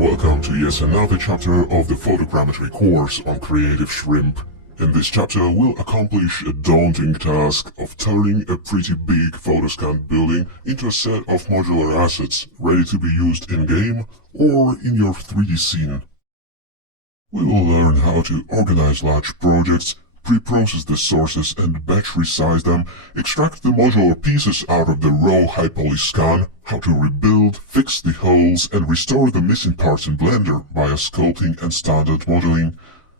welcome to yet another chapter of the photogrammetry course on Creative Shrimp. In this chapter, we'll accomplish a daunting task of turning a pretty big photoscanned building into a set of modular assets ready to be used in-game or in your 3D scene. We will learn how to organize large projects, pre-process the sources and batch resize them, extract the modular pieces out of the raw high-poly scan, how to rebuild, fix the holes and restore the missing parts in Blender via sculpting and standard modeling,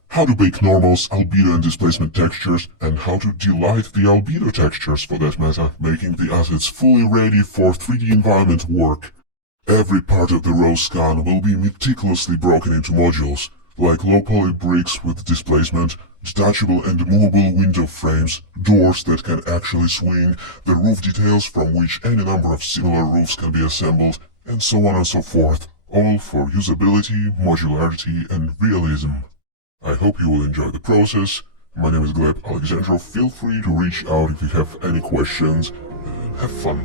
how to bake normals, albedo and displacement textures, and how to delight the albedo textures for that matter, making the assets fully ready for 3D environment work. Every part of the raw scan will be meticulously broken into modules, like low-poly bricks with displacement, detachable and movable window frames, doors that can actually swing, the roof details from which any number of similar roofs can be assembled, and so on and so forth, all for usability, modularity, and realism. I hope you will enjoy the process. My name is Gleb Alexandrov. Feel free to reach out if you have any questions. Have fun.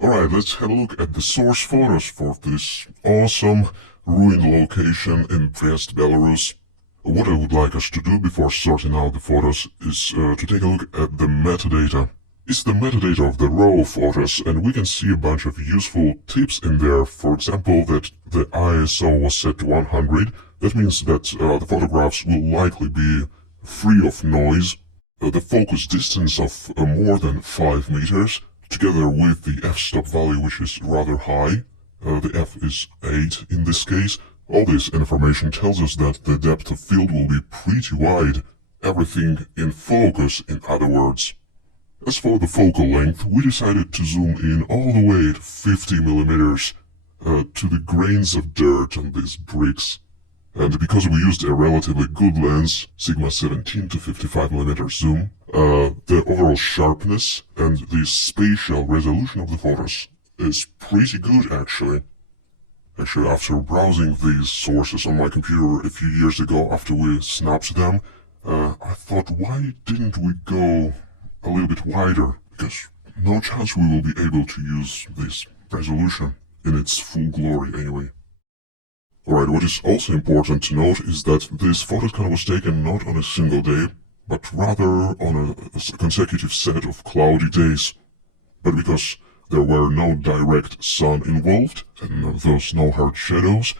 Alright, let's have a look at the source photos for this awesome ruined location in Brest, Belarus. What I would like us to do before sorting out the photos is to take a look at the metadata. It's the metadata of the raw photos, and we can see a bunch of useful tips in there. For example, that the ISO was set to 100. That means that the photographs will likely be free of noise. The focus distance of more than 5 meters. Together with the f-stop value, which is rather high, the f is 8 in this case. All this information tells us that the depth of field will be pretty wide, everything in focus in other words. As for the focal length, we decided to zoom in all the way to 50 millimeters to the grains of dirt on these bricks. And because we used a relatively good lens, Sigma 17 to 55 mm zoom, the overall sharpness and the spatial resolution of the photos is pretty good actually. Actually, after browsing these sources on my computer a few years ago after we snapped them, I thought, why didn't we go a little bit wider? Because no chance we will be able to use this resolution in its full glory anyway. Alright, what is also important to note is that this photoscan was taken not on a single day, but rather on a consecutive set of cloudy days. But because there were no direct sun involved, and thus no hard shadows,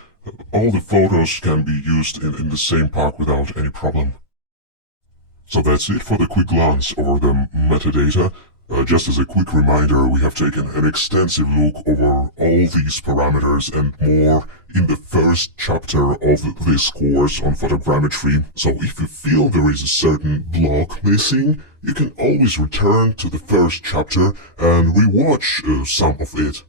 all the photos can be used in the same pack without any problem. So that's it for the quick glance over the metadata. Just as a quick reminder, we have taken an extensive look over all these parameters and more in the first chapter of this course on photogrammetry. So if you feel there is a certain block missing, you can always return to the first chapter and rewatch some of it.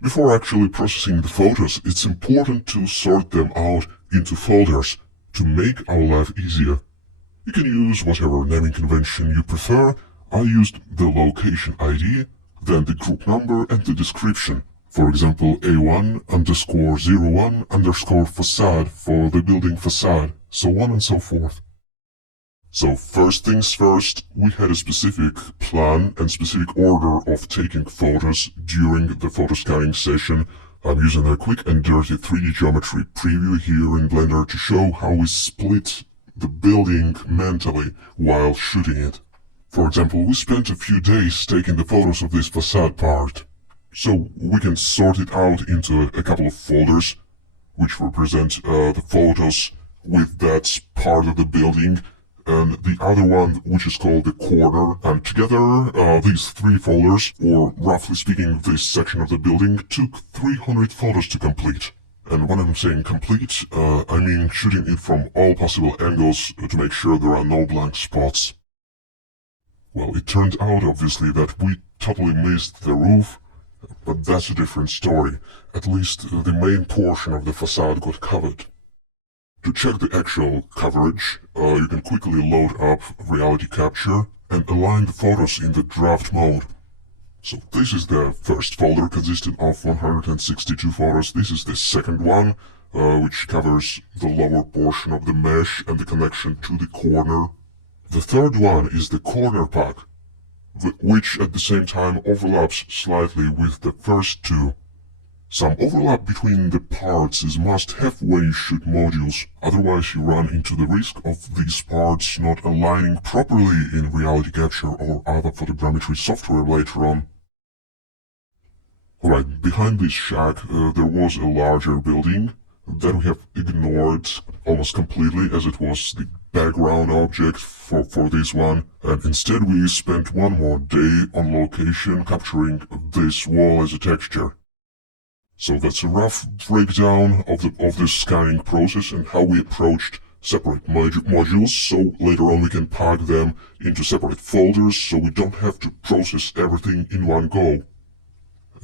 Before actually processing the photos, it's important to sort them out into folders to make our life easier. You can use whatever naming convention you prefer. I used the location ID, then the group number and the description. For example, A1_01_facade for the building facade, so on and so forth. So first things first, we had a specific plan and specific order of taking photos during the photo scanning session. I'm using a quick and dirty 3D geometry preview here in Blender to show how we split the building mentally while shooting it. For example, we spent a few days taking the photos of this facade part. So we can sort it out into a couple of folders, which represent the photos with that part of the building, and the other one which is called the corner. And together, these 3 folders, or roughly speaking this section of the building, took 300 photos to complete. And when I'm saying complete, I mean shooting it from all possible angles to make sure there are no blank spots. Well, it turned out obviously that we totally missed the roof, but that's a different story. At least the main portion of the facade got covered. To check the actual coverage, you can quickly load up reality capture and align the photos in the draft mode. So this is the first folder consisting of 162 photos. This is the second one, which covers the lower portion of the mesh and the connection to the corner. The third one is the corner pack, which at the same time overlaps slightly with the first two. Some overlap between the parts is must-have when you shoot modules, otherwise you run into the risk of these parts not aligning properly in reality capture or other photogrammetry software later on. Alright, behind this shack there was a larger building that we have ignored almost completely as it was the background object for this one, and instead we spent one more day on location capturing this wall as a texture. So that's a rough breakdown of the scanning process and how we approached separate modules, so later on we can pack them into separate folders so we don't have to process everything in one go.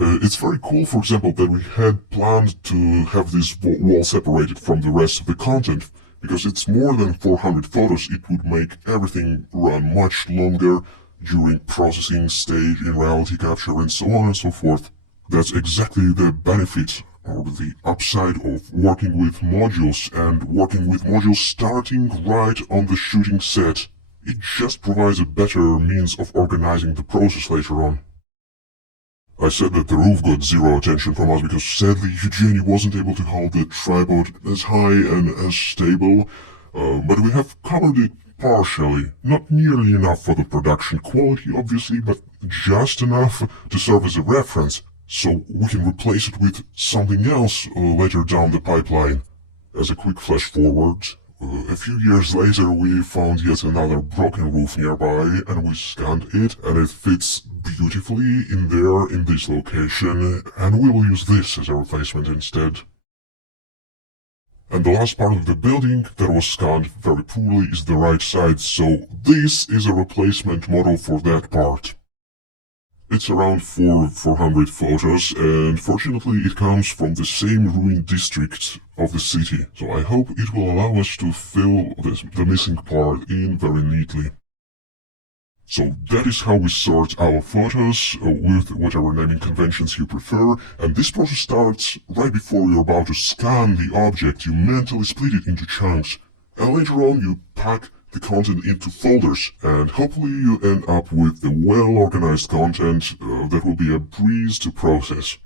It's very cool, for example, that we had planned to have this wall separated from the rest of the content, because it's more than 400 photos. It would make everything run much longer during processing stage in reality capture and so on and so forth. That's exactly the benefit or the upside of working with modules, and working with modules starting right on the shooting set. It just provides a better means of organizing the process later on. I said that the roof got zero attention from us because sadly Eugenie wasn't able to hold the tripod as high and as stable, but we have covered it partially. Not nearly enough for the production quality obviously, but just enough to serve as a reference, so we can replace it with something else later down the pipeline. As a quick flash forward, a few years later we found yet another broken roof nearby and we scanned it, and it fits beautifully in there in this location, and we will use this as a replacement instead. And the last part of the building that was scanned very poorly is the right side, so this is a replacement model for that part. It's around 400 photos, and fortunately it comes from the same ruined district of the city, so I hope it will allow us to fill the missing part in very neatly. So that is how we sort our photos with whatever naming conventions you prefer, and this process starts right before you're about to scan the object. You mentally split it into chunks, and later on you pack the content into folders, and hopefully you end up with the well-organized content that will be a breeze to process.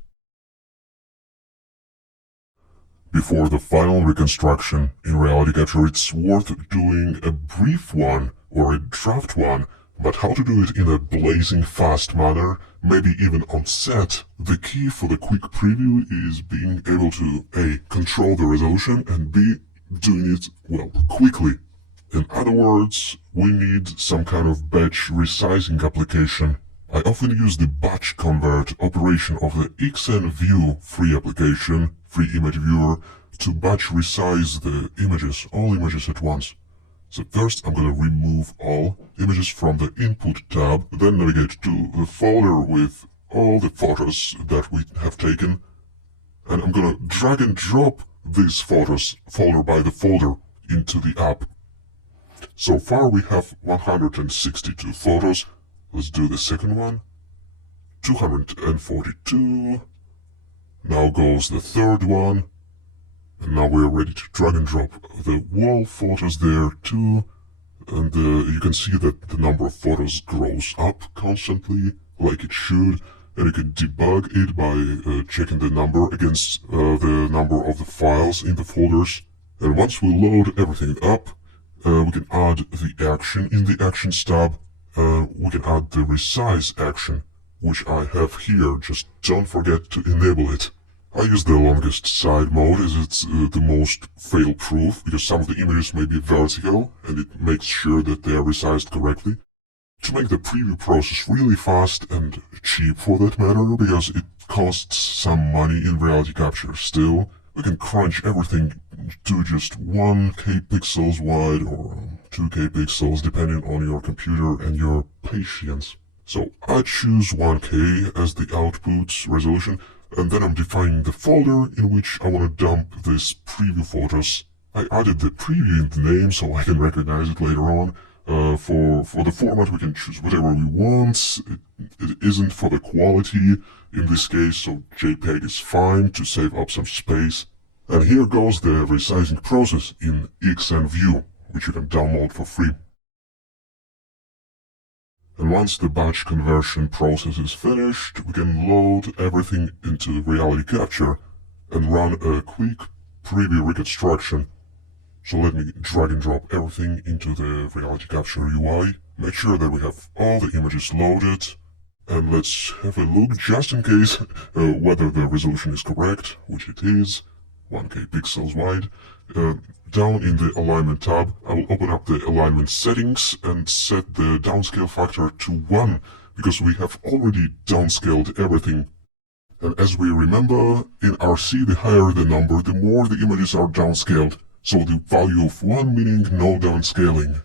Before the final reconstruction in reality capture, it's worth doing a brief one or a draft one, but how to do it in a blazing fast manner, maybe even on set. The key for the quick preview is being able to A. control the resolution, and B. doing it, well, quickly. In other words, we need some kind of batch resizing application. I often use the batch convert operation of the XNView free application, free image viewer, to batch resize the images, all images at once. So first I'm gonna remove all images from the input tab, then navigate to the folder with all the photos that we have taken, and I'm gonna drag and drop these photos folder by the folder into the app. So far we have 162 photos. Let's do the second one. 242. Now goes the third one. And now we're ready to drag and drop the wall photos there too. And you can see that the number of photos grows up constantly, like it should. And you can debug it by checking the number against the number of the files in the folders. And once we load everything up, we can add the action in the Actions tab. We can add the Resize action, which I have here. Just don't forget to enable it. I use the longest side mode as it's the most fail-proof, because some of the images may be vertical, and it makes sure that they are resized correctly. To make the preview process really fast and cheap for that matter, because it costs some money in reality capture still, we can crunch everything to just 1K pixels wide or 2K pixels depending on your computer and your patience. So I choose 1K as the output resolution, and then I'm defining the folder in which I want to dump these preview photos. I added the preview in the name so I can recognize it later on. For the format we can choose whatever we want. It isn't for the quality in this case, so JPEG is fine to save up some space. And here goes the resizing process in XNView, which you can download for free. And once the batch conversion process is finished, we can load everything into Reality Capture and run a quick preview reconstruction. So let me drag and drop everything into the Reality Capture UI, make sure that we have all the images loaded, and let's have a look just in case whether the resolution is correct, which it is, 1K pixels wide. Down in the alignment tab, I will open up the alignment settings and set the downscale factor to 1, because we have already downscaled everything. And as we remember, in RC, the higher the number, the more the images are downscaled. So the value of 1 meaning no downscaling.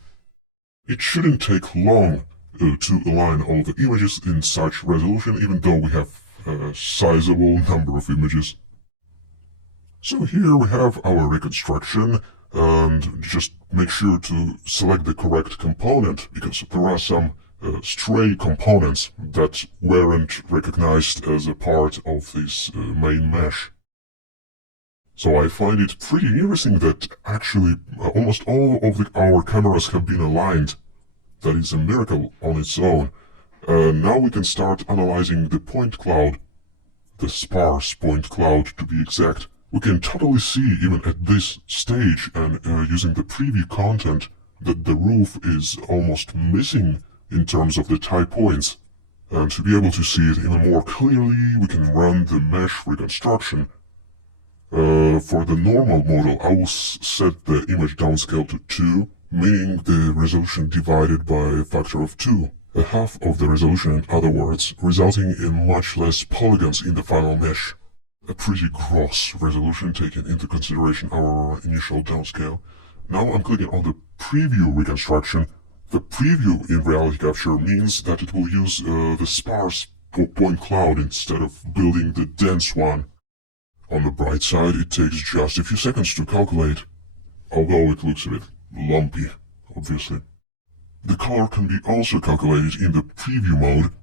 It shouldn't take long to align all the images in such resolution, even though we have a sizable number of images. So here we have our reconstruction, and just make sure to select the correct component, because there are some stray components that weren't recognized as a part of this main mesh. So I find it pretty interesting that actually almost all of our cameras have been aligned. That is a miracle on its own. Now we can start analyzing the point cloud, the sparse point cloud to be exact. We can totally see even at this stage and using the preview content that the roof is almost missing in terms of the tie points. And to be able to see it even more clearly, we can run the mesh reconstruction. For the normal model, I will set the image downscale to 2, meaning the resolution divided by a factor of 2, a half of the resolution in other words, resulting in much less polygons in the final mesh. A pretty gross resolution taking into consideration our initial downscale. Now I'm clicking on the preview reconstruction. The preview in Reality Capture means that it will use the sparse point cloud instead of building the dense one. On the bright side, it takes just a few seconds to calculate, although it looks a bit lumpy, obviously. The color can be also calculated in the preview mode,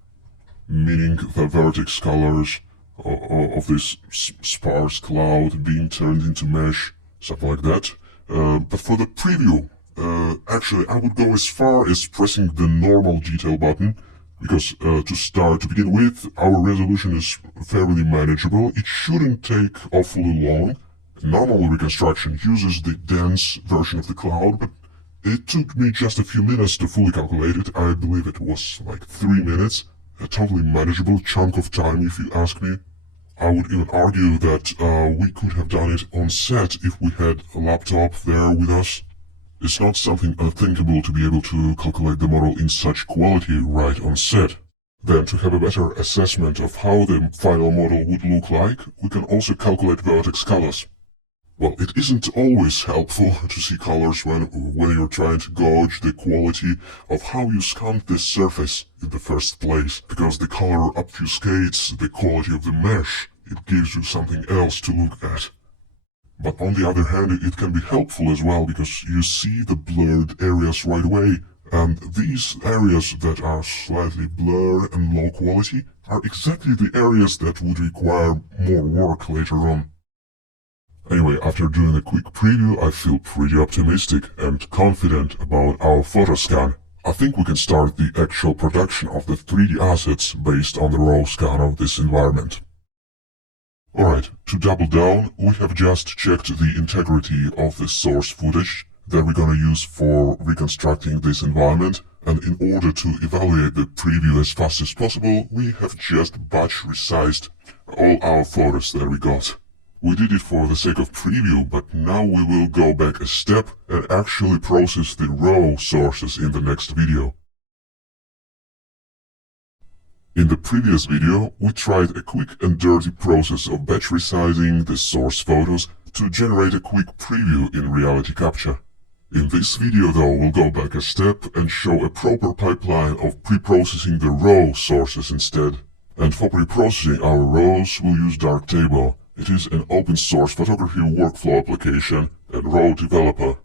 meaning the vertex colors of this sparse cloud being turned into mesh, something like that. But for the preview, actually I would go as far as pressing the normal detail button, because to begin with, our resolution is fairly manageable. It shouldn't take awfully long. Normal reconstruction uses the dense version of the cloud, but it took me just a few minutes to fully calculate it. I believe it was like 3 minutes. A totally manageable chunk of time, if you ask me. I would even argue that we could have done it on set if we had a laptop there with us. It's not something unthinkable to be able to calculate the model in such quality right on set. Then, to have a better assessment of how the final model would look like, we can also calculate vertex colors. Well, it isn't always helpful to see colors when you're trying to gauge the quality of how you scanned the surface in the first place, because the color obfuscates the quality of the mesh. It gives you something else to look at. But on the other hand, it can be helpful as well, because you see the blurred areas right away, and these areas that are slightly blurred and low quality are exactly the areas that would require more work later on. Anyway, after doing a quick preview, I feel pretty optimistic and confident about our photo scan. I think we can start the actual production of the 3D assets based on the raw scan of this environment. Alright, to double down, we have just checked the integrity of the source footage that we're gonna use for reconstructing this environment, and in order to evaluate the preview as fast as possible, we have just batch resized all our photos that we got. We did it for the sake of preview, but now we will go back a step and actually process the raw sources in the next video. In the previous video, we tried a quick and dirty process of batch resizing the source photos to generate a quick preview in Reality Capture. In this video though, we'll go back a step and show a proper pipeline of pre-processing the raw sources instead. And for pre-processing our raws, we'll use Darktable. It is an open source photography workflow application and raw developer.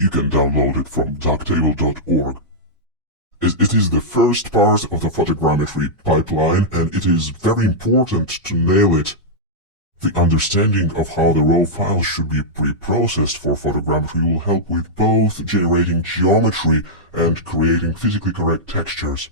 You can download it from darktable.org. It is the first part of the photogrammetry pipeline, and it is very important to nail it. The understanding of how the raw files should be pre-processed for photogrammetry will help with both generating geometry and creating physically correct textures.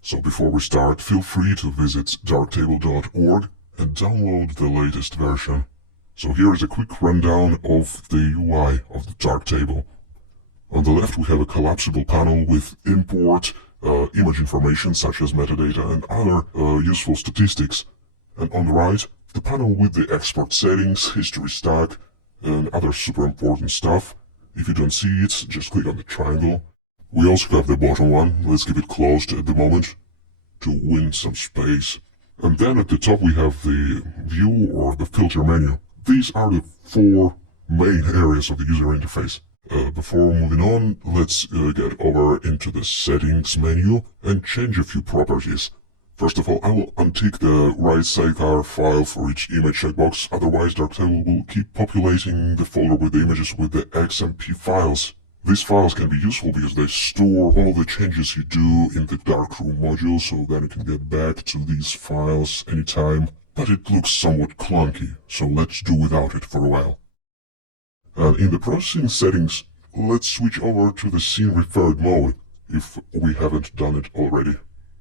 So before we start, feel free to visit darktable.org and download the latest version. So here is a quick rundown of the UI of the Darktable. On the left we have a collapsible panel with import image information such as metadata and other useful statistics. And on the right, the panel with the export settings, history stack, and other super important stuff. If you don't see it, just click on the triangle. We also have the bottom one, let's keep it closed at the moment to win some space. And then at the top we have the view or the filter menu. These are the four main areas of the user interface. Before moving on, let's get over into the settings menu and change a few properties. First of all, I will untick the write sidecar file for each image checkbox, otherwise Darktable will keep populating the folder with the images with the XMP files. These files can be useful because they store all the changes you do in the darkroom module, so that you can get back to these files anytime. But it looks somewhat clunky, so let's do without it for a while. And in the processing settings, let's switch over to the scene referred mode, if we haven't done it already.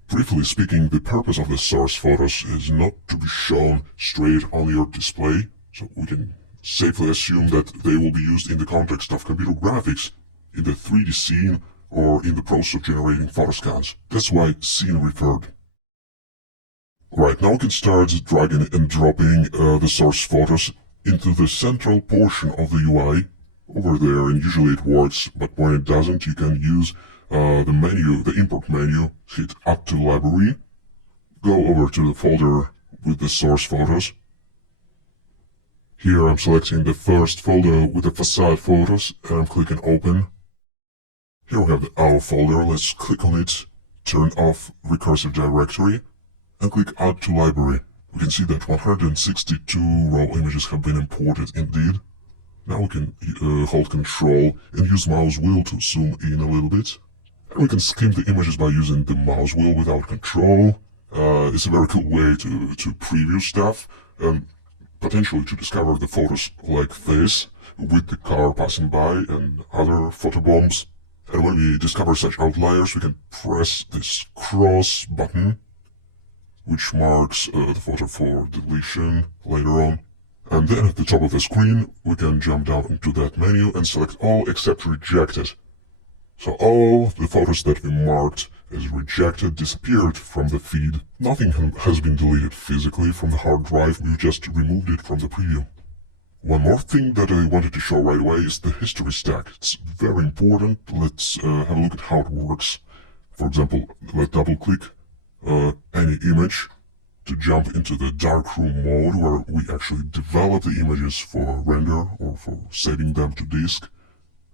Briefly speaking, the purpose of the source photos is not to be shown straight on your display, so we can safely assume that they will be used in the context of computer graphics, in the 3D scene, or in the process of generating photoscans. That's why scene referred. Right, now we can start dragging and dropping the source photos into the central portion of the UI over there, and usually it works, but when it doesn't, you can use the menu, the import menu, hit Add to Library, go over to the folder with the source photos. Here I'm selecting the first folder with the facade photos and I'm clicking Open. Here we have our folder, let's click on it, turn off recursive directory, and click Add to Library. We can see that 162 raw images have been imported indeed. Now we can hold Control and use mouse wheel to zoom in a little bit. And we can skim the images by using the mouse wheel without control. It's a very cool way to preview stuff and potentially to discover the photos like this with the car passing by and other photobombs. And when we discover such outliers, we can press this cross button, which marks the photo for deletion later on. And then at the top of the screen, we can jump down into that menu and select all except rejected. So all the photos that we marked as rejected disappeared from the feed. Nothing has been deleted physically from the hard drive, we just removed it from the preview. One more thing that I wanted to show right away is the history stack. It's very important. Let's have a look at how it works. For example, let's double click any image to jump into the darkroom mode where we actually develop the images for render or for saving them to disk.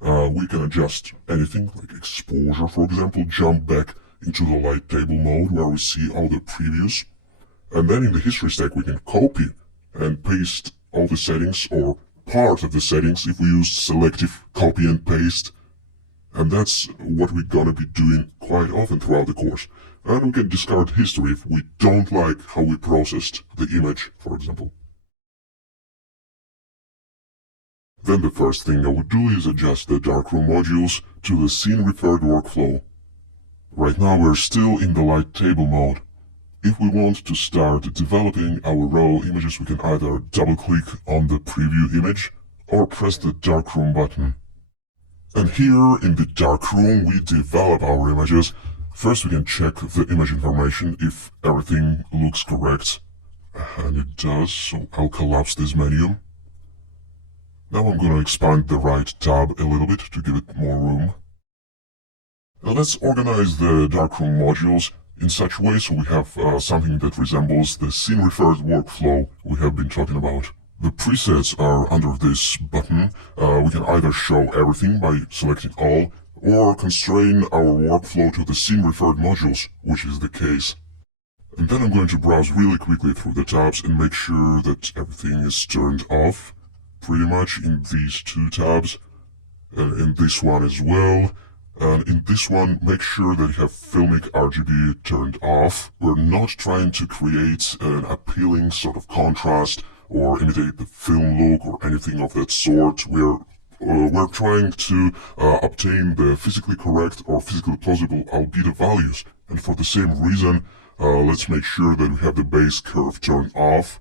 We can adjust anything like exposure, for example, jump back into the light table mode where we see all the previews. And then in the history stack we can copy and paste all the settings or part of the settings if we use selective copy and paste. And that's what we're gonna be doing quite often throughout the course. And we can discard history if we don't like how we processed the image, for example. Then the first thing I would do is adjust the darkroom modules to the scene referred workflow. Right now we're still in the light table mode. If we want to start developing our raw images, we can either double click on the preview image or press the darkroom button. And here in the darkroom we develop our images. First we can check the image information if everything looks correct. And it does, so I'll collapse this menu. Now I'm going to expand the right tab a little bit to give it more room. Now let's organize the darkroom modules in such a way so we have something that resembles the scene referred workflow we have been talking about. The presets are under this button. We can either show everything by selecting all, or constrain our workflow to the scene referred modules, which is the case. And then I'm going to browse really quickly through the tabs and make sure that everything is turned off, pretty much in these two tabs, and in this one as well. And in this one, make sure that you have filmic RGB turned off. We're not trying to create an appealing sort of contrast or imitate the film look or anything of that sort. We're trying to obtain the physically correct or physically plausible albedo values. And for the same reason, let's make sure that we have the base curve turned off.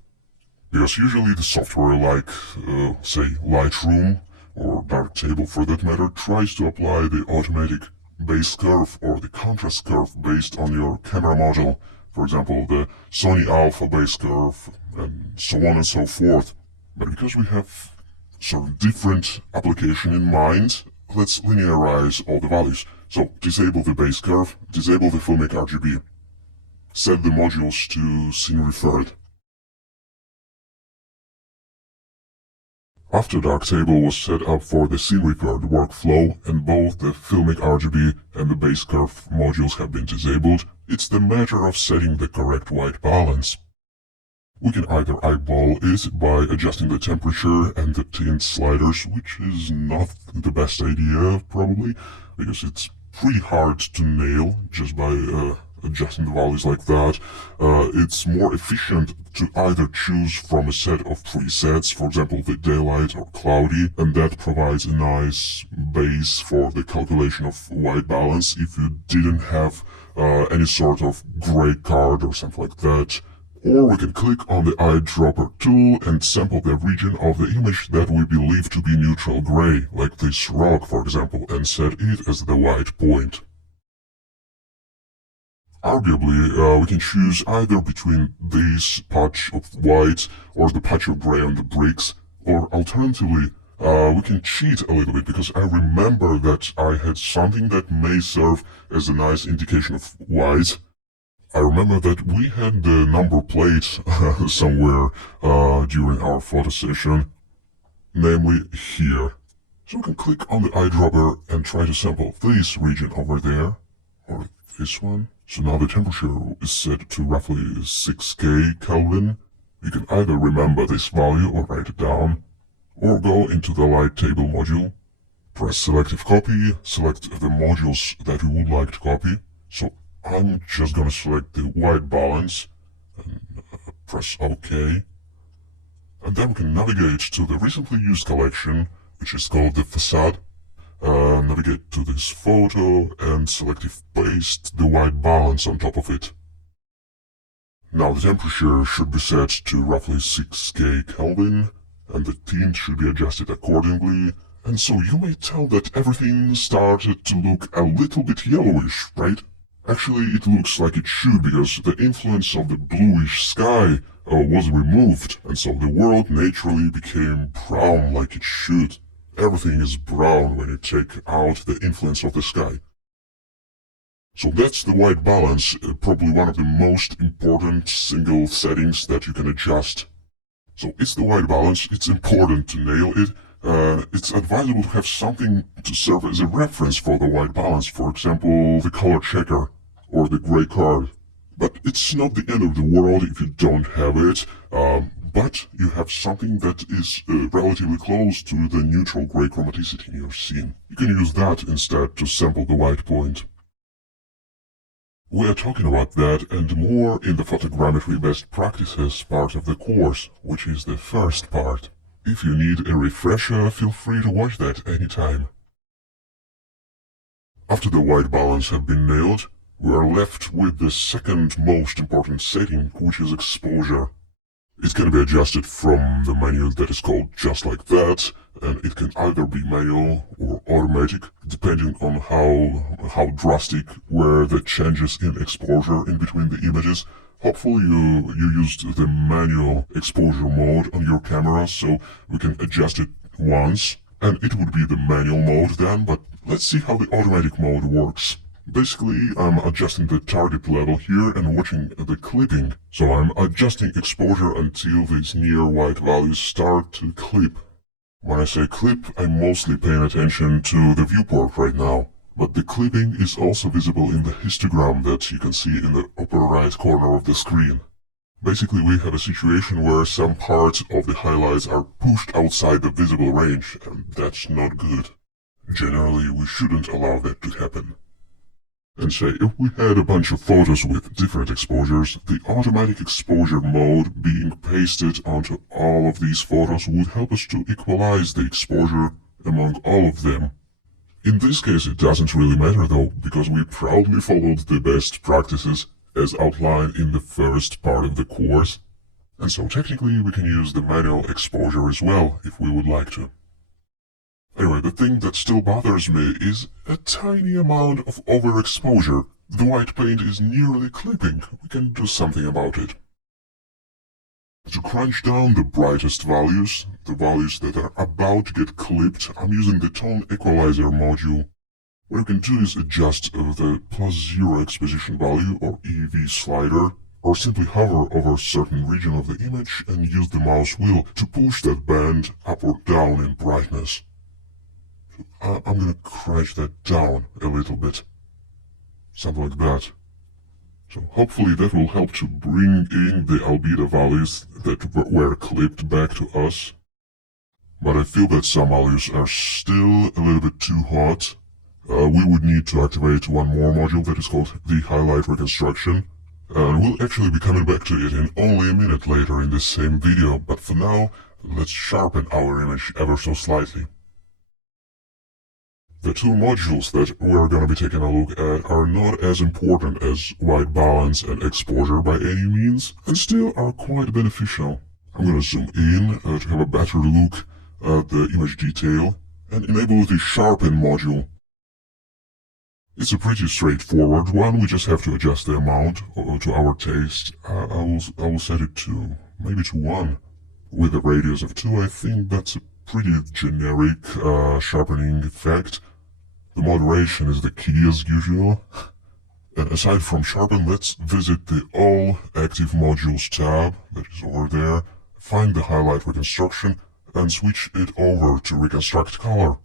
Because usually the software like, say, Lightroom or Darktable for that matter, tries to apply the automatic base curve or the contrast curve based on your camera module. For example, the Sony Alpha base curve and so on and so forth. But because we have sort of different application in mind, let's linearize all the values. So disable the base curve, disable the filmic RGB, set the modules to scene referred. After Darktable was set up for the scene referred workflow and both the filmic RGB and the base curve modules have been disabled, it's the matter of setting the correct white balance. We can either eyeball it by adjusting the temperature and the tint sliders, which is not the best idea probably, because it's pretty hard to nail just by adjusting the values like that. It's more efficient to either choose from a set of presets, for example the daylight or cloudy, and that provides a nice base for the calculation of white balance if you didn't have any sort of gray card or something like that. Or we can click on the eyedropper tool and sample the region of the image that we believe to be neutral gray, like this rock for example, and set it as the white point. Arguably, we can choose either between this patch of white or the patch of gray on the bricks, or alternatively, we can cheat a little bit because I remember that I had something that may serve as a nice indication of white. I remember that we had the number plate somewhere during our photo session, namely here. So we can click on the eyedropper and try to sample this region over there, or this one. So now the temperature is set to roughly 6K Kelvin. You can either remember this value or write it down, or go into the light table module, press selective copy, select the modules that you would like to copy. So I'm just gonna select the white balance and press OK. And then we can navigate to the recently used collection, which is called the facade. Navigate to this photo and selective paste the white balance on top of it. Now the temperature should be set to roughly 6K Kelvin, and the tint should be adjusted accordingly. And so you may tell that everything started to look a little bit yellowish, right? Actually, it looks like it should because the influence of the bluish sky was removed, and so the world naturally became brown like it should. Everything is brown when you take out the influence of the sky. So that's the white balance, probably one of the most important single settings that you can adjust. So it's the white balance, it's important to nail it. It's advisable to have something to serve as a reference for the white balance, for example, the color checker or the gray card. But it's not the end of the world if you don't have it, but you have something that is relatively close to the neutral gray chromaticity in your scene. You can use that instead to sample the white point. We are talking about that and more in the photogrammetry best practices part of the course, which is the first part. If you need a refresher, feel free to watch that anytime. After the white balance have been nailed, we are left with the second most important setting, which is exposure. It can be adjusted from the menu that is called just like that, and it can either be manual or automatic, depending on how drastic were the changes in exposure in between the images. Hopefully you used the manual exposure mode on your camera, so we can adjust it once, and it would be the manual mode then, but let's see how the automatic mode works. Basically, I'm adjusting the target level here and watching the clipping, so I'm adjusting exposure until these near white values start to clip. When I say clip, I'm mostly paying attention to the viewport right now. But the clipping is also visible in the histogram that you can see in the upper right corner of the screen. Basically, we have a situation where some parts of the highlights are pushed outside the visible range, and that's not good. Generally, we shouldn't allow that to happen. And say, if we had a bunch of photos with different exposures, the automatic exposure mode being pasted onto all of these photos would help us to equalize the exposure among all of them. In this case, it doesn't really matter though, because we proudly followed the best practices as outlined in the first part of the course. And so technically we can use the manual exposure as well, if we would like to. Anyway, the thing that still bothers me is a tiny amount of overexposure. The white paint is nearly clipping. We can do something about it. To crunch down the brightest values, the values that are about to get clipped, I'm using the tone equalizer module. What you can do is adjust the +0 exposition value or EV slider, or simply hover over a certain region of the image and use the mouse wheel to push that band up or down in brightness. So I'm gonna crunch that down a little bit. Something like that. So hopefully that will help to bring in the albedo values that were clipped back to us. But I feel that some values are still a little bit too hot. We would need to activate one more module that is called the highlight reconstruction. And we'll actually be coming back to it in only a minute later in this same video, but for now, let's sharpen our image ever so slightly. The two modules that we're gonna be taking a look at are not as important as white balance and exposure by any means, and still are quite beneficial. I'm gonna zoom in to have a better look at the image detail and enable the sharpen module. It's a pretty straightforward one. We just have to adjust the amount to our taste. I will set it to maybe to 1 with a radius of 2. I think that's a pretty generic sharpening effect. The moderation is the key as usual. And aside from sharpen, let's visit the all active modules tab that is over there. Find the highlight reconstruction and switch it over to reconstruct color.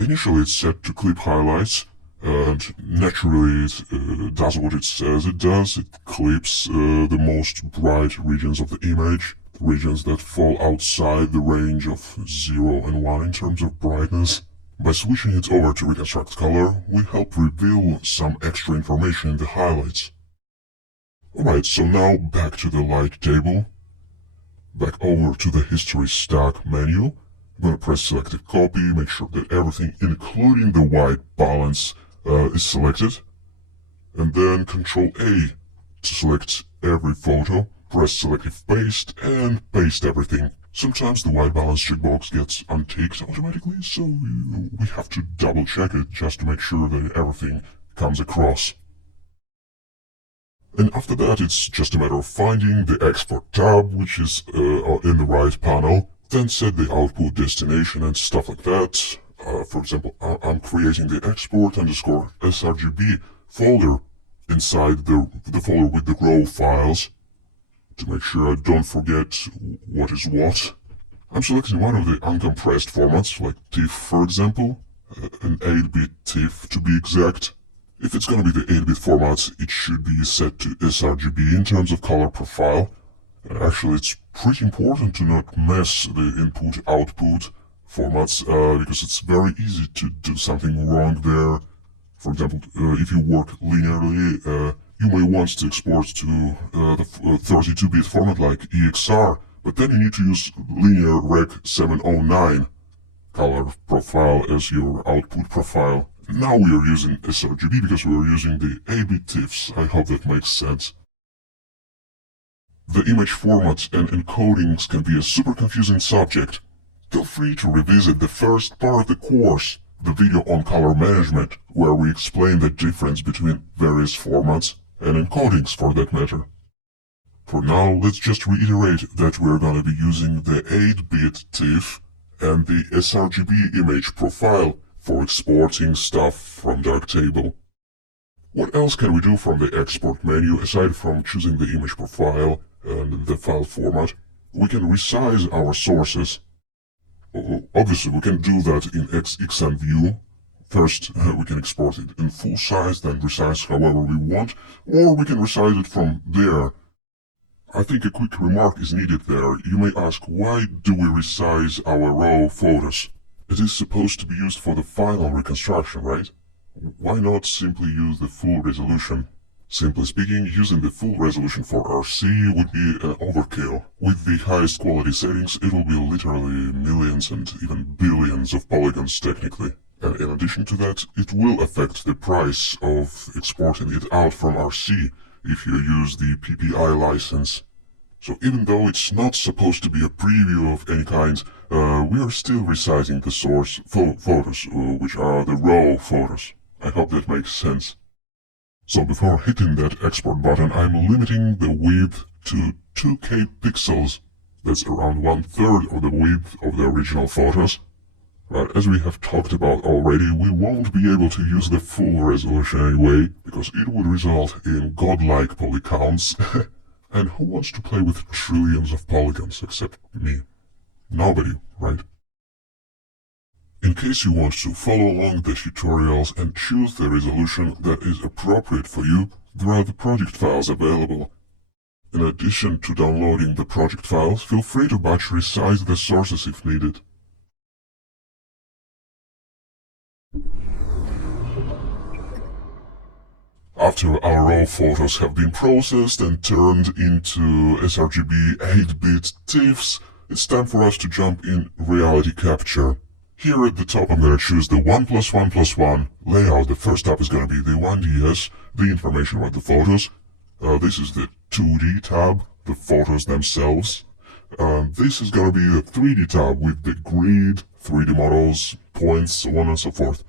Initially it's set to clip highlights, and naturally it does what it says it does. It clips the most bright regions of the image, the regions that fall outside the range of 0 and 1 in terms of brightness. By switching it over to reconstruct color, we help reveal some extra information in the highlights. Alright, so now back to the light table. Back over to the history stack menu. I'm gonna press selected copy, make sure that everything including the white balance is selected. And then Ctrl A to select every photo. Press selective paste and paste everything. Sometimes the white balance checkbox gets unticked automatically, so we have to double check it just to make sure that everything comes across. And after that, it's just a matter of finding the export tab, which is in the right panel, then set the output destination and stuff like that. For example, I'm creating the export underscore sRGB folder inside the folder with the raw files to make sure I don't forget what is what. I'm selecting one of the uncompressed formats, like TIFF for example, an 8-bit TIFF to be exact. If it's gonna be the 8-bit format, it should be set to sRGB in terms of color profile. And actually, it's pretty important to not mess the input-output formats, because it's very easy to do something wrong there. For example, if you work linearly, you may want to export to the 32-bit format like EXR, but then you need to use linear rec 709 color profile as your output profile. Now we are using sRGB because we are using the 8-bit TIFFs. I hope that makes sense. The image formats and encodings can be a super confusing subject. Feel free to revisit the first part of the course, the video on color management, where we explain the difference between various formats and encodings for that matter. For now, let's just reiterate that we're gonna be using the 8-bit TIFF and the sRGB image profile for exporting stuff from Darktable. What else can we do from the export menu aside from choosing the image profile and the file format? We can resize our sources. Obviously, we can do that in XN view. First, we can export it in full size, then resize however we want, or we can resize it from there. I think a quick remark is needed there. You may ask, why do we resize our raw photos? It is supposed to be used for the final reconstruction, right? Why not simply use the full resolution? Simply speaking, using the full resolution for RC would be an overkill. With the highest quality settings, it will be literally millions and even billions of polygons technically. And in addition to that, it will affect the price of exporting it out from RC if you use the PPI license. So even though it's not supposed to be a preview of any kind, we are still resizing the source photos, which are the raw photos. I hope that makes sense. So before hitting that export button, I'm limiting the width to 2K pixels. That's around 1/3 of the width of the original photos. But as we have talked about already, we won't be able to use the full resolution anyway, because it would result in godlike poly counts. And who wants to play with trillions of polygons except me? Nobody, right? In case you want to follow along the tutorials and choose the resolution that is appropriate for you, there are the project files available. In addition to downloading the project files, feel free to batch resize the sources if needed. After our raw photos have been processed and turned into sRGB 8-bit TIFFs, it's time for us to jump in reality capture. Here at the top I'm gonna choose the 1+1+1 layout. The first tab is gonna be the 1DS, the information about the photos. This is the 2D tab, the photos themselves. This is gonna be the 3D tab with the grid, 3D models, points, so on and so forth.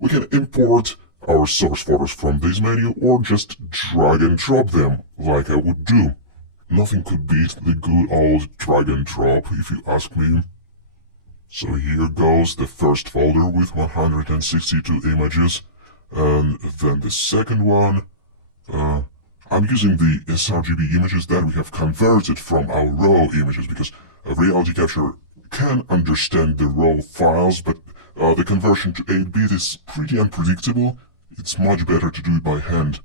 We can import our source photos from this menu or just drag and drop them like I would do. Nothing could beat the good old drag and drop if you ask me. So here goes the first folder with 162 images, and then the second one. I'm using the sRGB images that we have converted from our raw images because Reality Capture can understand the raw files, but the conversion to 8-bit is pretty unpredictable. It's much better to do it by hand.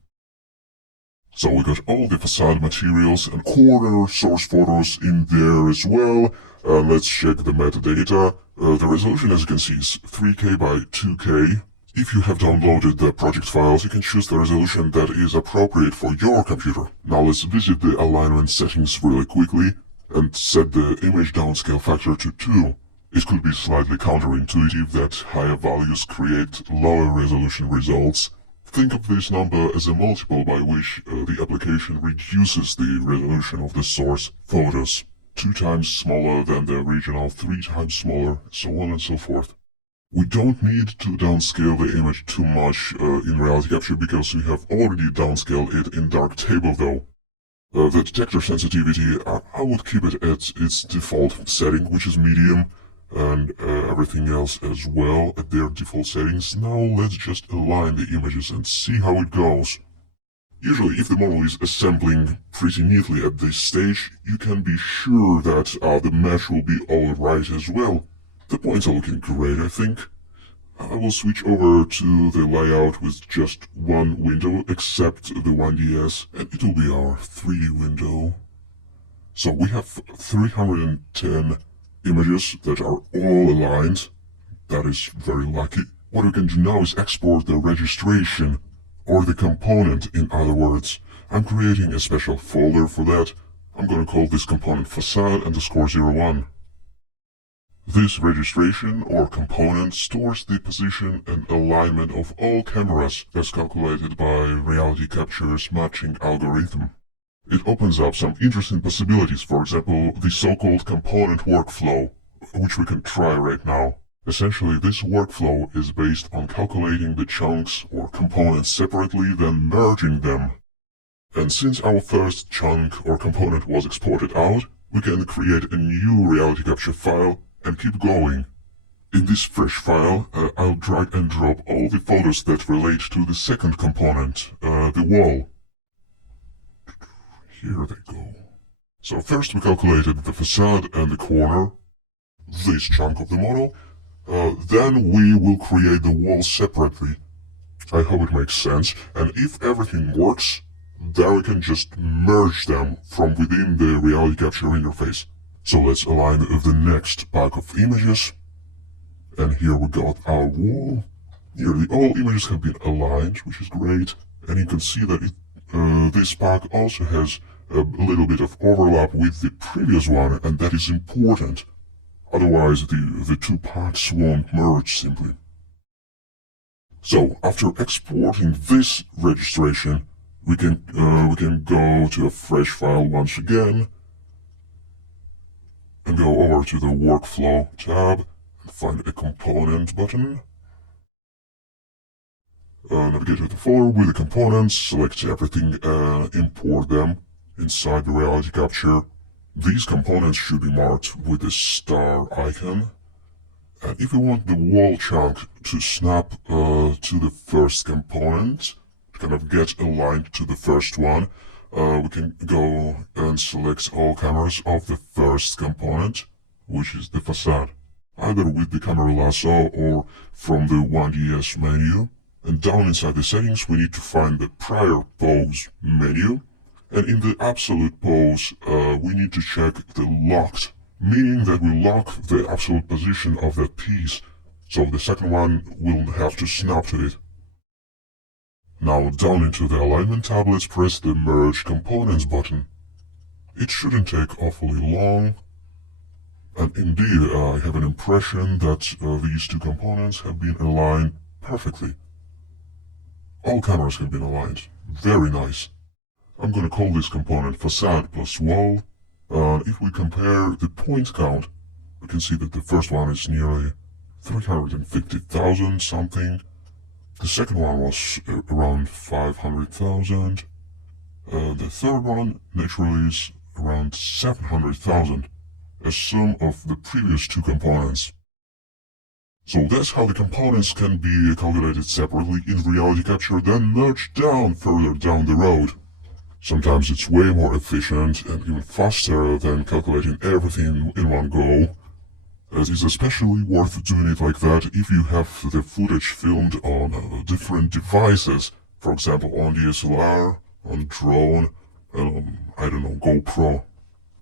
So we got all the facade materials and corner source photos in there as well. Let's check the metadata. The resolution, as you can see, is 3K by 2K. If you have downloaded the project files, you can choose the resolution that is appropriate for your computer. Now let's visit the alignment settings really quickly and set the image downscale factor to 2. It could be slightly counterintuitive that higher values create lower resolution results. Think of this number as a multiple by which the application reduces the resolution of the source photos. 2 times smaller than the original, 3 times smaller, so on and so forth. We don't need to downscale the image too much in Reality Capture because we have already downscaled it in Darktable though. The detector sensitivity, I would keep it at its default setting, which is medium, and everything else as well at their default settings. Now let's just align the images and see how it goes. Usually if the model is assembling pretty neatly at this stage, you can be sure that the mesh will be alright as well. The points are looking great, I think. I will switch over to the layout with just one window except the 1DS, and it will be our 3D window. So we have 310 images that are all aligned. That is very lucky. What we can do now is export the registration, or the component in other words. I'm creating a special folder for that. I'm gonna call this component facade_01. This registration or component stores the position and alignment of all cameras as calculated by Reality Capture's matching algorithm. It opens up some interesting possibilities, for example, the so-called component workflow, which we can try right now. Essentially, this workflow is based on calculating the chunks or components separately, then merging them. And since our first chunk or component was exported out, we can create a new Reality Capture file and keep going. In this fresh file, I'll drag and drop all the photos that relate to the second component, the wall. Here they go. So first we calculated the facade and the corner, this chunk of the model. Then we will create the wall separately. I hope it makes sense, and if everything works, then we can just merge them from within the Reality Capture interface. So let's align the next pack of images. And here we got our wall. Nearly all images have been aligned, which is great. And you can see that this pack also has a little bit of overlap with the previous one, and that is important. Otherwise, the two parts won't merge simply. So, after exporting this registration, we can go to a fresh file once again, and go over to the Workflow tab, and find a Component button. Navigate to the folder with the components, select everything and import them inside the reality capture. These components should be marked with the star icon. And if we want the wall chunk to snap to the first component, to kind of get aligned to the first one, we can go and select all cameras of the first component, which is the facade, either with the camera lasso or from the 1DS menu. And down inside the settings, we need to find the prior pose menu. And in the absolute pose, we need to check the locked, meaning that we lock the absolute position of that piece. So the second one will have to snap to it. Now down into the alignment tab, let's press the Merge Components button. It shouldn't take awfully long. And indeed, I have an impression that these two components have been aligned perfectly. All cameras have been aligned. Very nice. I'm gonna call this component facade plus wall. If we compare the point count, we can see that the first one is nearly 350,000 something. The second one was around 500,000. The third one, naturally, is around 700,000, a sum of the previous two components. So that's how the components can be calculated separately in reality capture, then merged down further down the road. Sometimes it's way more efficient and even faster than calculating everything in one go. It is especially worth doing it like that if you have the footage filmed on different devices, for example on DSLR, on drone, and I don't know, GoPro.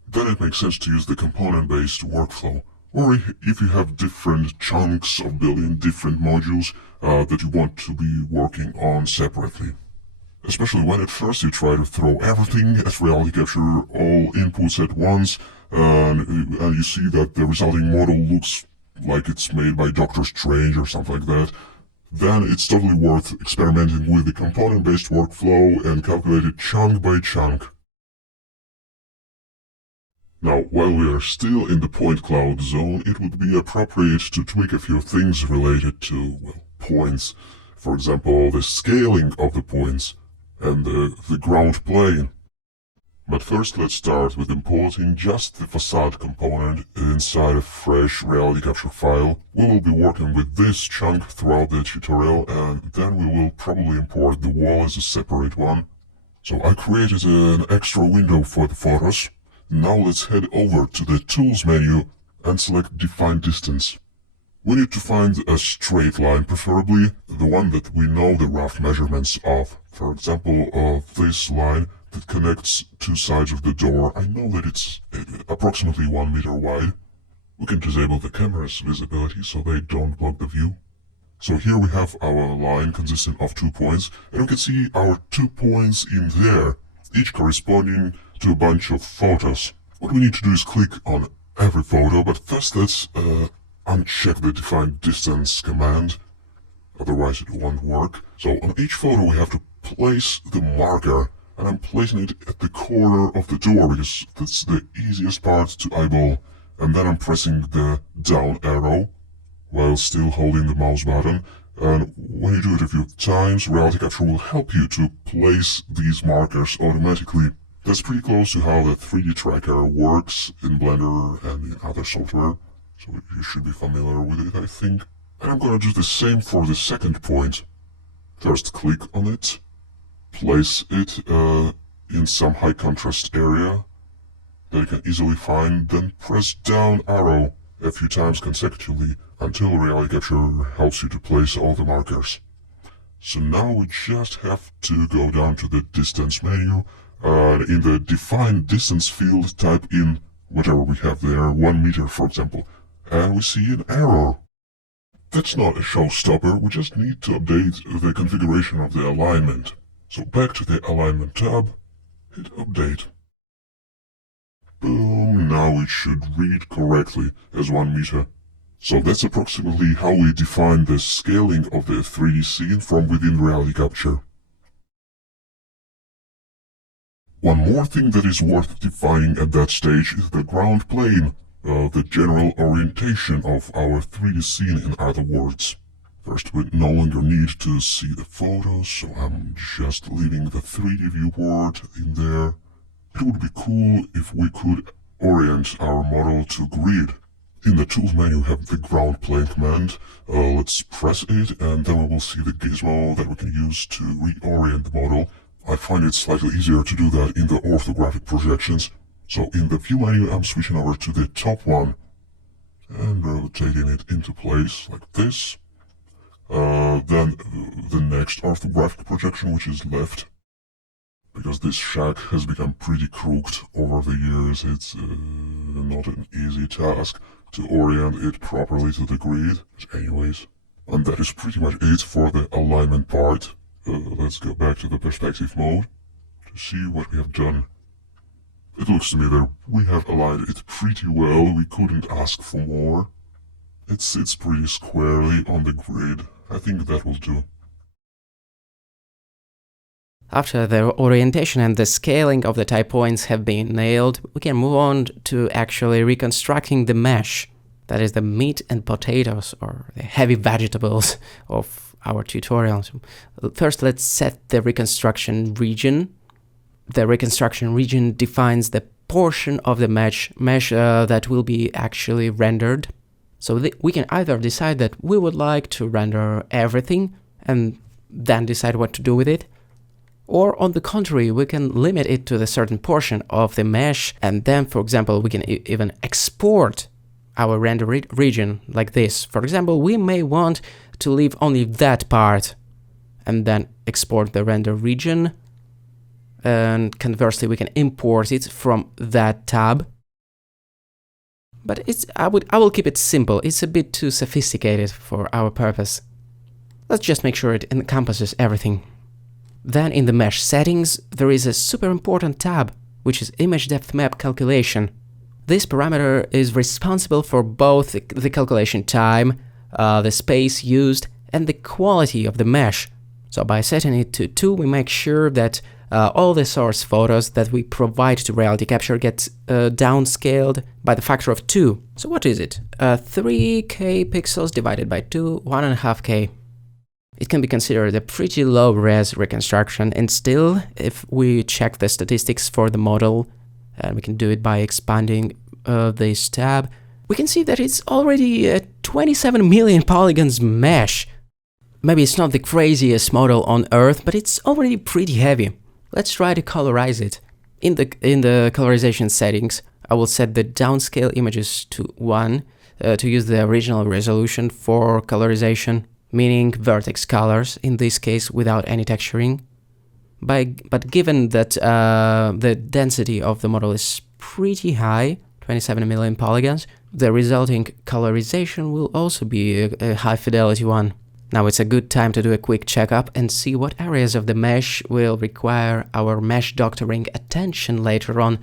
Then it makes sense to use the component-based workflow. Or if you have different chunks of building, different modules that you want to be working on separately. Especially when at first you try to throw everything at reality capture, all inputs at once, and you see that the resulting model looks like it's made by Doctor Strange or something like that, then it's totally worth experimenting with the component-based workflow and calculate it chunk by chunk. Now, while we are still in the point cloud zone, it would be appropriate to tweak a few things related to, well, points. For example, the scaling of the points and the ground plane. But first let's start with importing just the facade component inside a fresh reality capture file. We will be working with this chunk throughout the tutorial, and then we will probably import the wall as a separate one. So I created an extra window for the photos. Now let's head over to the Tools menu and select Define Distance. We need to find a straight line, preferably the one that we know the rough measurements of. For example, of this line that connects two sides of the door. I know that it's approximately 1 meter wide. We can disable the camera's visibility so they don't block the view. So here we have our line consisting of 2 points, and we can see our 2 points in there, each corresponding to a bunch of photos. What we need to do is click on every photo, but first let's uncheck the Define Distance command, otherwise it won't work. So on each photo we have to place the marker, and I'm placing it at the corner of the door because that's the easiest part to eyeball. And then I'm pressing the down arrow while still holding the mouse button. And when you do it a few times, reality capture will help you to place these markers automatically. That's pretty close to how the 3D tracker works in Blender and in other software, so you should be familiar with it, I think. And I'm gonna do the same for the second point. First click on it, place it in some high contrast area that you can easily find, then press down arrow a few times consecutively until reality capture helps you to place all the markers. So now we just have to go down to the distance menu. In the Define Distance field, type in whatever we have there, 1 meter for example, and we see an error. That's not a showstopper, we just need to update the configuration of the alignment. So back to the alignment tab, hit update. Boom, now it should read correctly as 1 meter. So that's approximately how we define the scaling of the 3D scene from within reality capture. One more thing that is worth defining at that stage is the ground plane, the general orientation of our 3D scene in other words. First, we no longer need to see the photos, so I'm just leaving the 3D viewport in there. It would be cool if we could orient our model to grid. In the Tools menu we have the ground plane command. Let's press it and then we will see the gizmo that we can use to reorient the model. I find it slightly easier to do that in the orthographic projections. So in the view menu I'm switching over to the top one and rotating it into place like this. Then the next orthographic projection, which is left. Because this shack has become pretty crooked over the years, it's not an easy task to orient it properly to the grid. Anyways, and that is pretty much it for the alignment part. Let's go back to the perspective mode to see what we have done. It looks to me that we have aligned it pretty well, we couldn't ask for more. It sits pretty squarely on the grid, I think that will do. After the orientation and the scaling of the type points have been nailed, we can move on to actually reconstructing the mesh. That is the meat and potatoes, or the heavy vegetables of our tutorial. First, let's set the reconstruction region. The reconstruction region defines the portion of the mesh that will be actually rendered. So we can either decide that we would like to render everything and then decide what to do with it. Or on the contrary, we can limit it to a certain portion of the mesh, and then, for example, we can even export our render region like this. For example, we may want to leave only that part, and then export the render region, and conversely, we can import it from that tab. But I will keep it simple. It's a bit too sophisticated for our purpose. Let's just make sure it encompasses everything. Then in the mesh settings, there is a super important tab, which is image depth map calculation. This parameter is responsible for both the calculation time, the space used, and the quality of the mesh. So by setting it to 2, we make sure that all the source photos that we provide to reality capture get downscaled by the factor of 2. So what is it? 3K pixels divided by 2, 1.5K. It can be considered a pretty low-res reconstruction, and still, if we check the statistics for the model, and we can do it by expanding this tab, we can see that it's already a 27 million polygons mesh. Maybe it's not the craziest model on Earth, but it's already pretty heavy. Let's try to colorize it. In the colorization settings, I will set the downscale images to 1 to use the original resolution for colorization, meaning vertex colors, in this case without any texturing. But given that the density of the model is pretty high, 27 million polygons, the resulting colorization will also be a high fidelity one. Now it's a good time to do a quick checkup and see what areas of the mesh will require our mesh doctoring attention later on,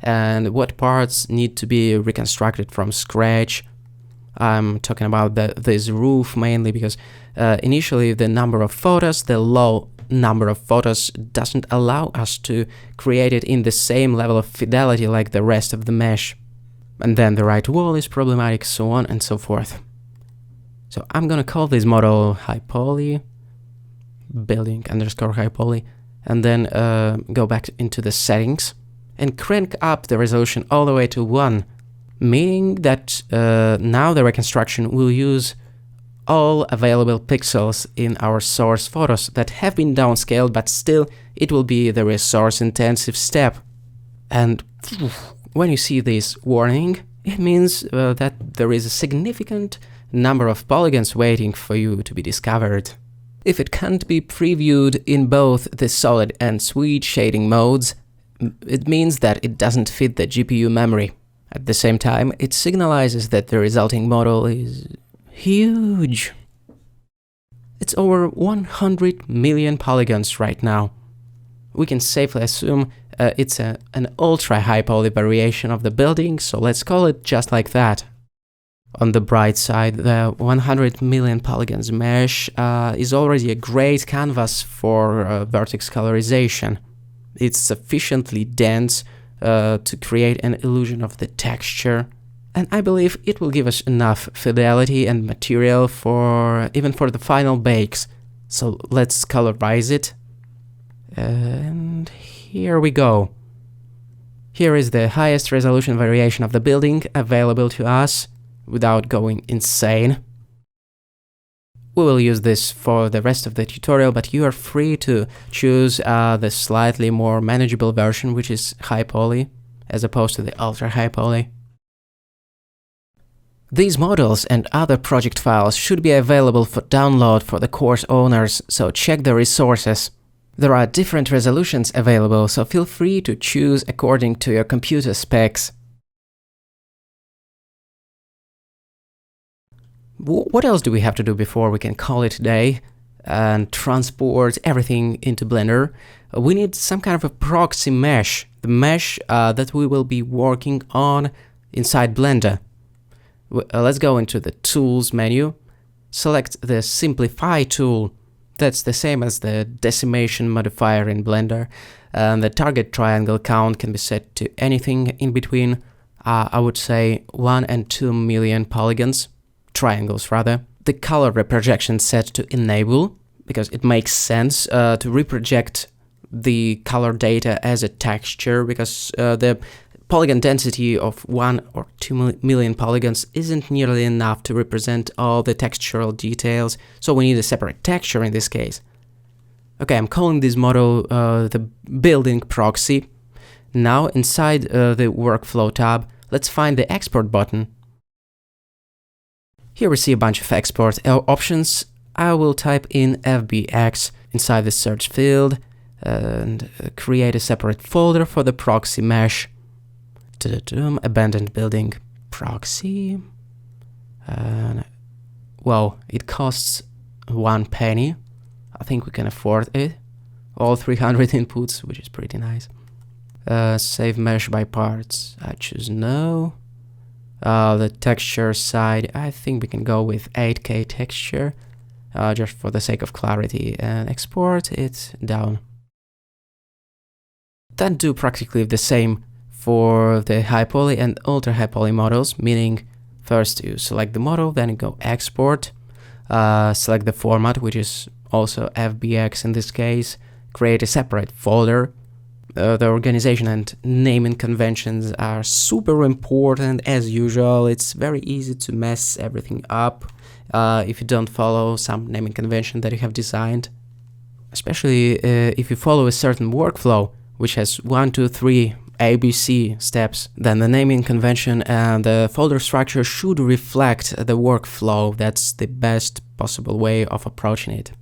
and what parts need to be reconstructed from scratch. I'm talking about this roof mainly because initially the low number of photos doesn't allow us to create it in the same level of fidelity like the rest of the mesh. And then the right wall is problematic, so on and so forth. So I'm gonna call this model high poly, building underscore high poly, and then go back into the settings and crank up the resolution all the way to 1. Meaning that now the reconstruction will use all available pixels in our source photos that have been downscaled, but still it will be the resource intensive step. And when you see this warning, it means that there is a significant number of polygons waiting for you to be discovered. If it can't be previewed in both the solid and sweet shading modes, it means that it doesn't fit the GPU memory. At the same time, it signalizes that the resulting model is huge. It's over 100 million polygons right now. We can safely assume it's an ultra-high poly variation of the building, so let's call it just like that. On the bright side, the 100 million polygons mesh is already a great canvas for vertex colorization. It's sufficiently dense to create an illusion of the texture, and I believe it will give us enough fidelity and material even for the final bakes. So let's colorize it. And here we go. Here is the highest resolution variation of the building available to us without going insane. We will use this for the rest of the tutorial, but you are free to choose the slightly more manageable version, which is high poly, as opposed to the ultra high poly. These models and other project files should be available for download for the course owners, so check the resources. There are different resolutions available, so feel free to choose according to your computer specs. What else do we have to do before we can call it a day and transport everything into Blender? We need some kind of a proxy mesh, the mesh that we will be working on inside Blender. Let's go into the Tools menu, select the Simplify tool. That's the same as the decimation modifier in Blender, and the target triangle count can be set to anything in between, I would say 1 and 2 million polygons. Triangles rather. The color reprojection set to enable, because it makes sense to reproject the color data as a texture, because the polygon density of 1 or 2 million polygons isn't nearly enough to represent all the textural details, so we need a separate texture in this case. Okay, I'm calling this model the building proxy. Now inside the workflow tab, let's find the export button. Here we see a bunch of export options. I will type in FBX inside the search field and create a separate folder for the proxy mesh. Abandoned building proxy. Well, it costs 1 penny. I think we can afford it. All 300 inputs, which is pretty nice. Save mesh by parts. I choose no. The texture side, I think we can go with 8K texture, just for the sake of clarity, and export it down. Then do practically the same for the high poly and ultra high poly models, meaning first you select the model, then you go export, select the format, which is also FBX in this case, create a separate folder. The organization and naming conventions are super important as usual. It's very easy to mess everything up if you don't follow some naming convention that you have designed. Especially if you follow a certain workflow, which has 1, 2, 3 ABC steps, then the naming convention and the folder structure should reflect the workflow. That's the best possible way of approaching it.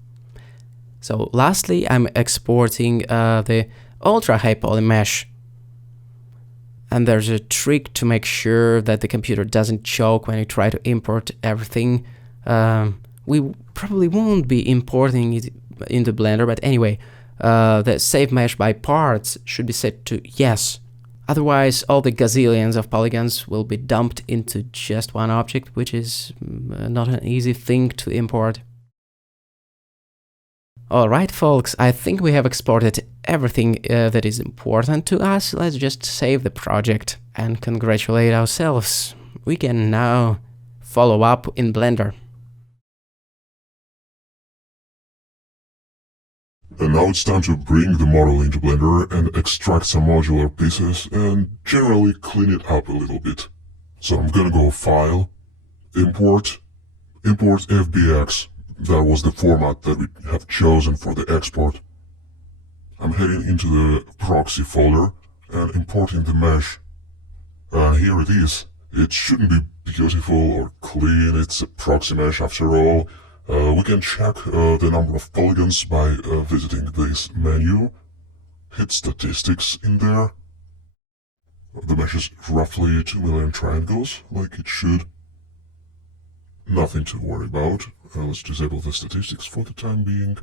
So lastly, I'm exporting the ultra high poly mesh, and there's a trick to make sure that the computer doesn't choke when you try to import everything. We probably won't be importing it into Blender, but anyway, the save mesh by parts should be set to yes. Otherwise, all the gazillions of polygons will be dumped into just one object, which is not an easy thing to import. Alright folks, I think we have exported everything that is important to us. Let's just save the project and congratulate ourselves. We can now follow up in Blender. And now it's time to bring the model into Blender and extract some modular pieces and generally clean it up a little bit. So I'm gonna go File, Import FBX. That was the format that we have chosen for the export. I'm heading into the proxy folder and importing the mesh. Here it is. It shouldn't be beautiful or clean, it's a proxy mesh after all. We can check the number of polygons by visiting this menu. Hit statistics in there. The mesh is roughly 2 million triangles, like it should. Nothing to worry about. Let's disable the statistics for the time being.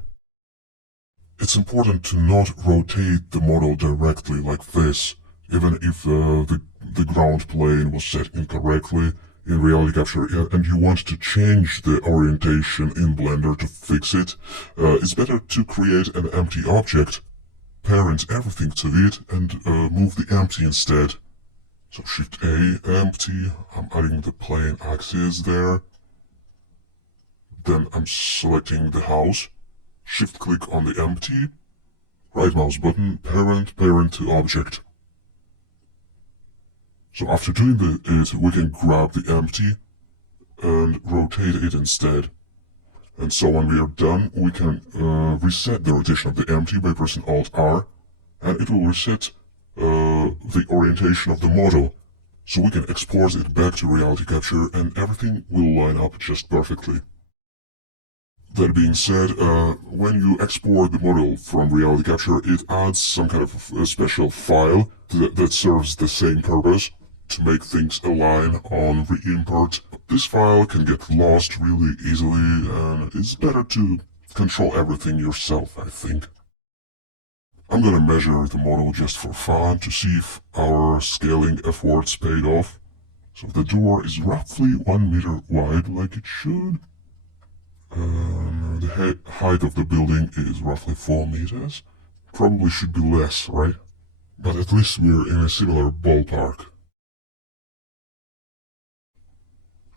It's important to not rotate the model directly like this, even if the ground plane was set incorrectly in reality capture and you want to change the orientation in Blender to fix it. It's better to create an empty object, parent everything to it, and move the empty instead. So Shift A, empty, I'm adding the plane axis there. Then I'm selecting the house, shift click on the empty, right mouse button, parent, parent to object. So after doing it, we can grab the empty and rotate it instead. And so when we are done, we can reset the rotation of the empty by pressing Alt-R, and it will reset the orientation of the model. So we can export it back to reality capture and everything will line up just perfectly. That being said, when you export the model from reality capture, it adds some kind of a special file that serves the same purpose, to make things align on re-import. This file can get lost really easily, and it's better to control everything yourself, I think. I'm gonna measure the model just for fun to see if our scaling efforts paid off. So the door is roughly 1 meter wide, like it should. The height of the building is roughly 4 meters. Probably should be less, right? But at least we're in a similar ballpark.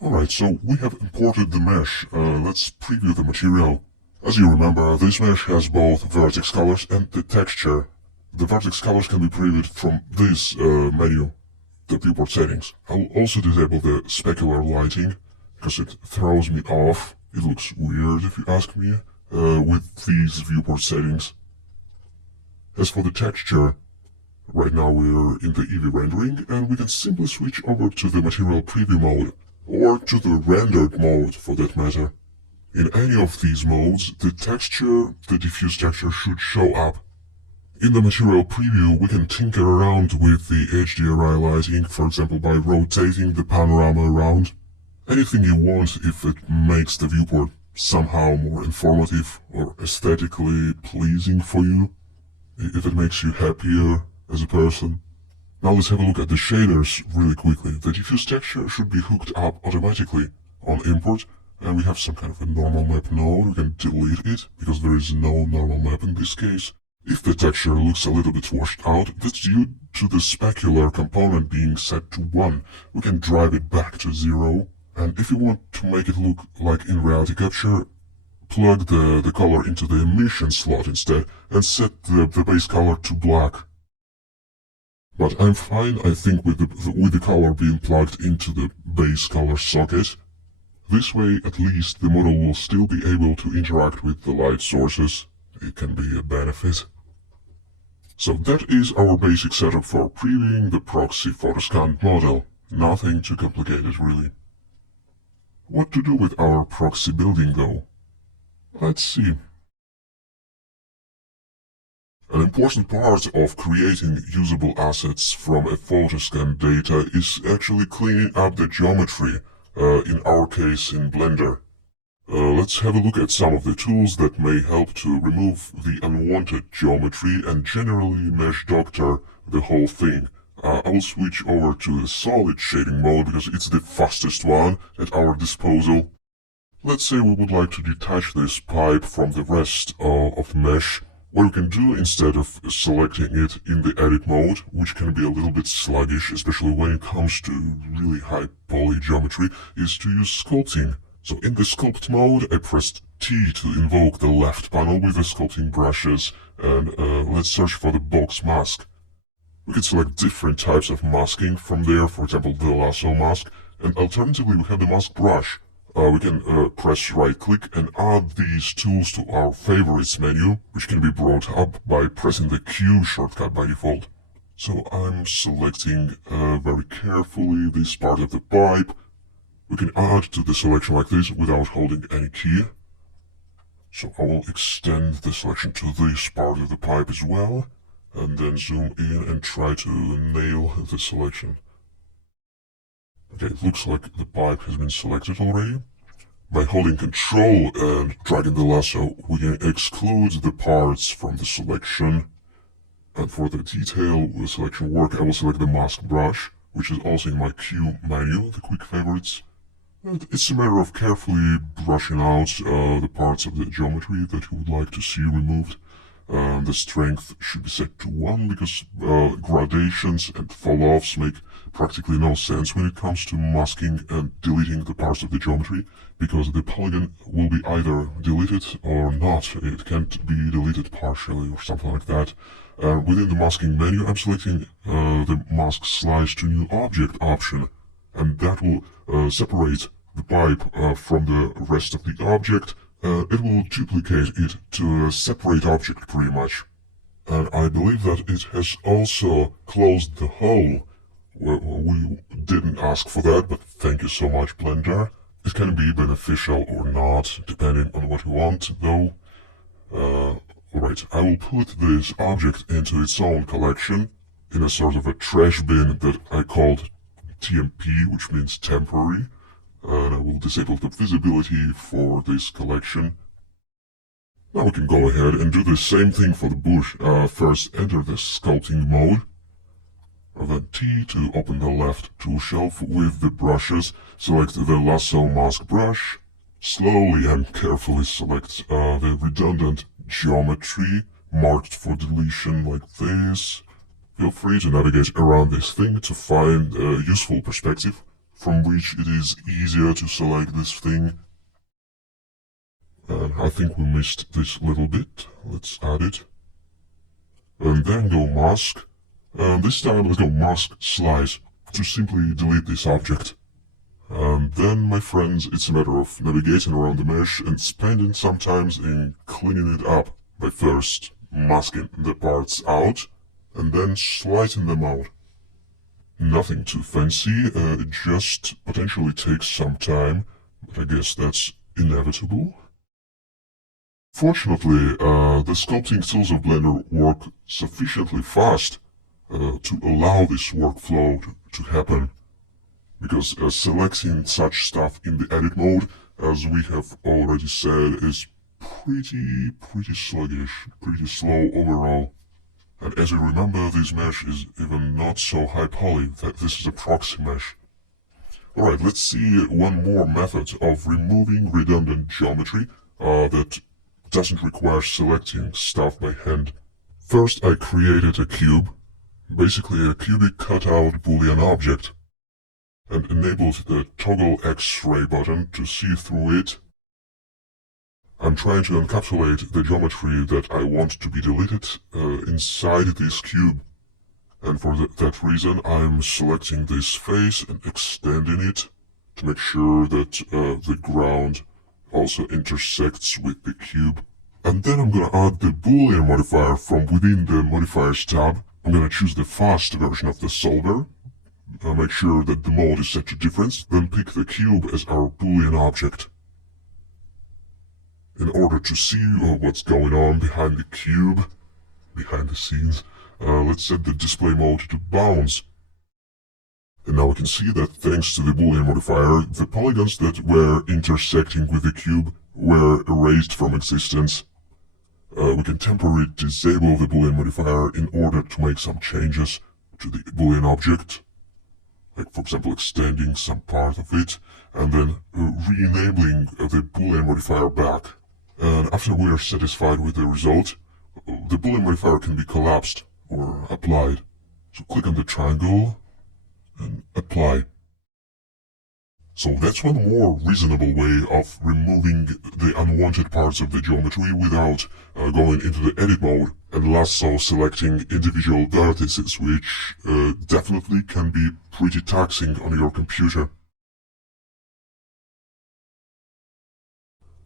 Alright, so we have imported the mesh. Let's preview the material. As you remember, this mesh has both vertex colors and the texture. The vertex colors can be previewed from this menu, the viewport settings. I'll also disable the specular lighting, because it throws me off. It looks weird if you ask me, with these viewport settings. As for the texture, right now we're in the Eevee rendering, and we can simply switch over to the material preview mode, or to the rendered mode for that matter. In any of these modes, the diffuse texture should show up. In the material preview, we can tinker around with the HDRI lighting, for example by rotating the panorama around. Anything you want if it makes the viewport somehow more informative or aesthetically pleasing for you, if it makes you happier as a person. Now let's have a look at the shaders really quickly. The diffuse texture should be hooked up automatically on import, and we have some kind of a normal map node. We can delete it, because there is no normal map in this case. If the texture looks a little bit washed out, that's due to the specular component being set to 1. We can drive it back to 0, and if you want to make it look like in reality capture, plug the color into the emission slot instead, and set the base color to black. But I'm fine, I think, with the color being plugged into the base color socket. This way, at least, the model will still be able to interact with the light sources. It can be a benefit. So that is our basic setup for previewing the proxy photoscan model. Nothing too complicated, really. What to do with our proxy building, though? Let's see. An important part of creating usable assets from a photoscan data is actually cleaning up the geometry, in our case in Blender. Let's have a look at some of the tools that may help to remove the unwanted geometry and generally mesh doctor the whole thing. I will switch over to the solid shading mode because it's the fastest one at our disposal. Let's say we would like to detach this pipe from the rest of the mesh. What we can do, instead of selecting it in the edit mode, which can be a little bit sluggish, especially when it comes to really high poly geometry, is to use sculpting. So in the sculpt mode, I pressed T to invoke the left panel with the sculpting brushes, and let's search for the box mask. We can select different types of masking from there, for example the lasso mask, and alternatively we have the mask brush. We can press right click and add these tools to our favorites menu, which can be brought up by pressing the Q shortcut by default. So I'm selecting very carefully this part of the pipe. We can add to the selection like this without holding any key. So I will extend the selection to this part of the pipe as well, and then zoom in and try to nail the selection. Okay, it looks like the pipe has been selected already. By holding Control and dragging the lasso, we can exclude the parts from the selection. And for the detail selection work, I will select the mask brush, which is also in my Q menu, the quick favorites. And it's a matter of carefully brushing out the parts of the geometry that you would like to see removed. The strength should be set to 1 because gradations and fall-offs make practically no sense when it comes to masking and deleting the parts of the geometry, because the polygon will be either deleted or not. It can't be deleted partially or something like that. Within the masking menu, I'm selecting the Mask Slice to New Object option, and that will separate the pipe from the rest of the object. It will duplicate it to a separate object pretty much. And I believe that it has also closed the hole. Well, we didn't ask for that, but thank you so much, Blender. It can be beneficial or not, depending on what you want, though. Alright, I will put this object into its own collection, in a sort of a trash bin that I called TMP, which means temporary. And I will disable the visibility for this collection. Now we can go ahead and do the same thing for the bush. First enter the sculpting mode, then T to open the left tool shelf with the brushes. Select the lasso mask brush. Slowly and carefully select the redundant geometry marked for deletion like this. Feel free to navigate around this thing to find a useful perspective from which it is easier to select this thing. And I think we missed this little bit. Let's add it. And then go mask. And this time let's go mask slice to simply delete this object. And then, my friends, it's a matter of navigating around the mesh and spending some time in cleaning it up by first masking the parts out and then slicing them out. Nothing too fancy, it just potentially takes some time, but I guess that's inevitable. Fortunately, the sculpting tools of Blender work sufficiently fast to allow this workflow to happen, because selecting such stuff in the edit mode, as we have already said, is pretty sluggish, pretty slow overall. And as you remember, this mesh is even not so high poly, that this is a proxy mesh. Alright, let's see one more method of removing redundant geometry that doesn't require selecting stuff by hand. First, I created a cube, basically a cubic cutout boolean object, and enabled the toggle X-ray button to see through it. I'm trying to encapsulate the geometry that I want to be deleted inside this cube. And for that reason, I'm selecting this face and extending it to make sure that the ground also intersects with the cube. And then I'm gonna add the Boolean modifier from within the modifiers tab. I'm gonna choose the fast version of the solver. Make sure that the mode is set to difference, then pick the cube as our Boolean object. In order to see what's going on behind the cube, behind the scenes, let's set the display mode to bounds. And now we can see that thanks to the Boolean modifier, the polygons that were intersecting with the cube were erased from existence. We can temporarily disable the Boolean modifier in order to make some changes to the Boolean object, like for example extending some part of it, and then re-enabling the Boolean modifier back. And after we are satisfied with the result, the Boolean modifier can be collapsed or applied. So click on the triangle and apply. So that's one more reasonable way of removing the unwanted parts of the geometry without going into the edit mode and lasso selecting individual vertices, which definitely can be pretty taxing on your computer.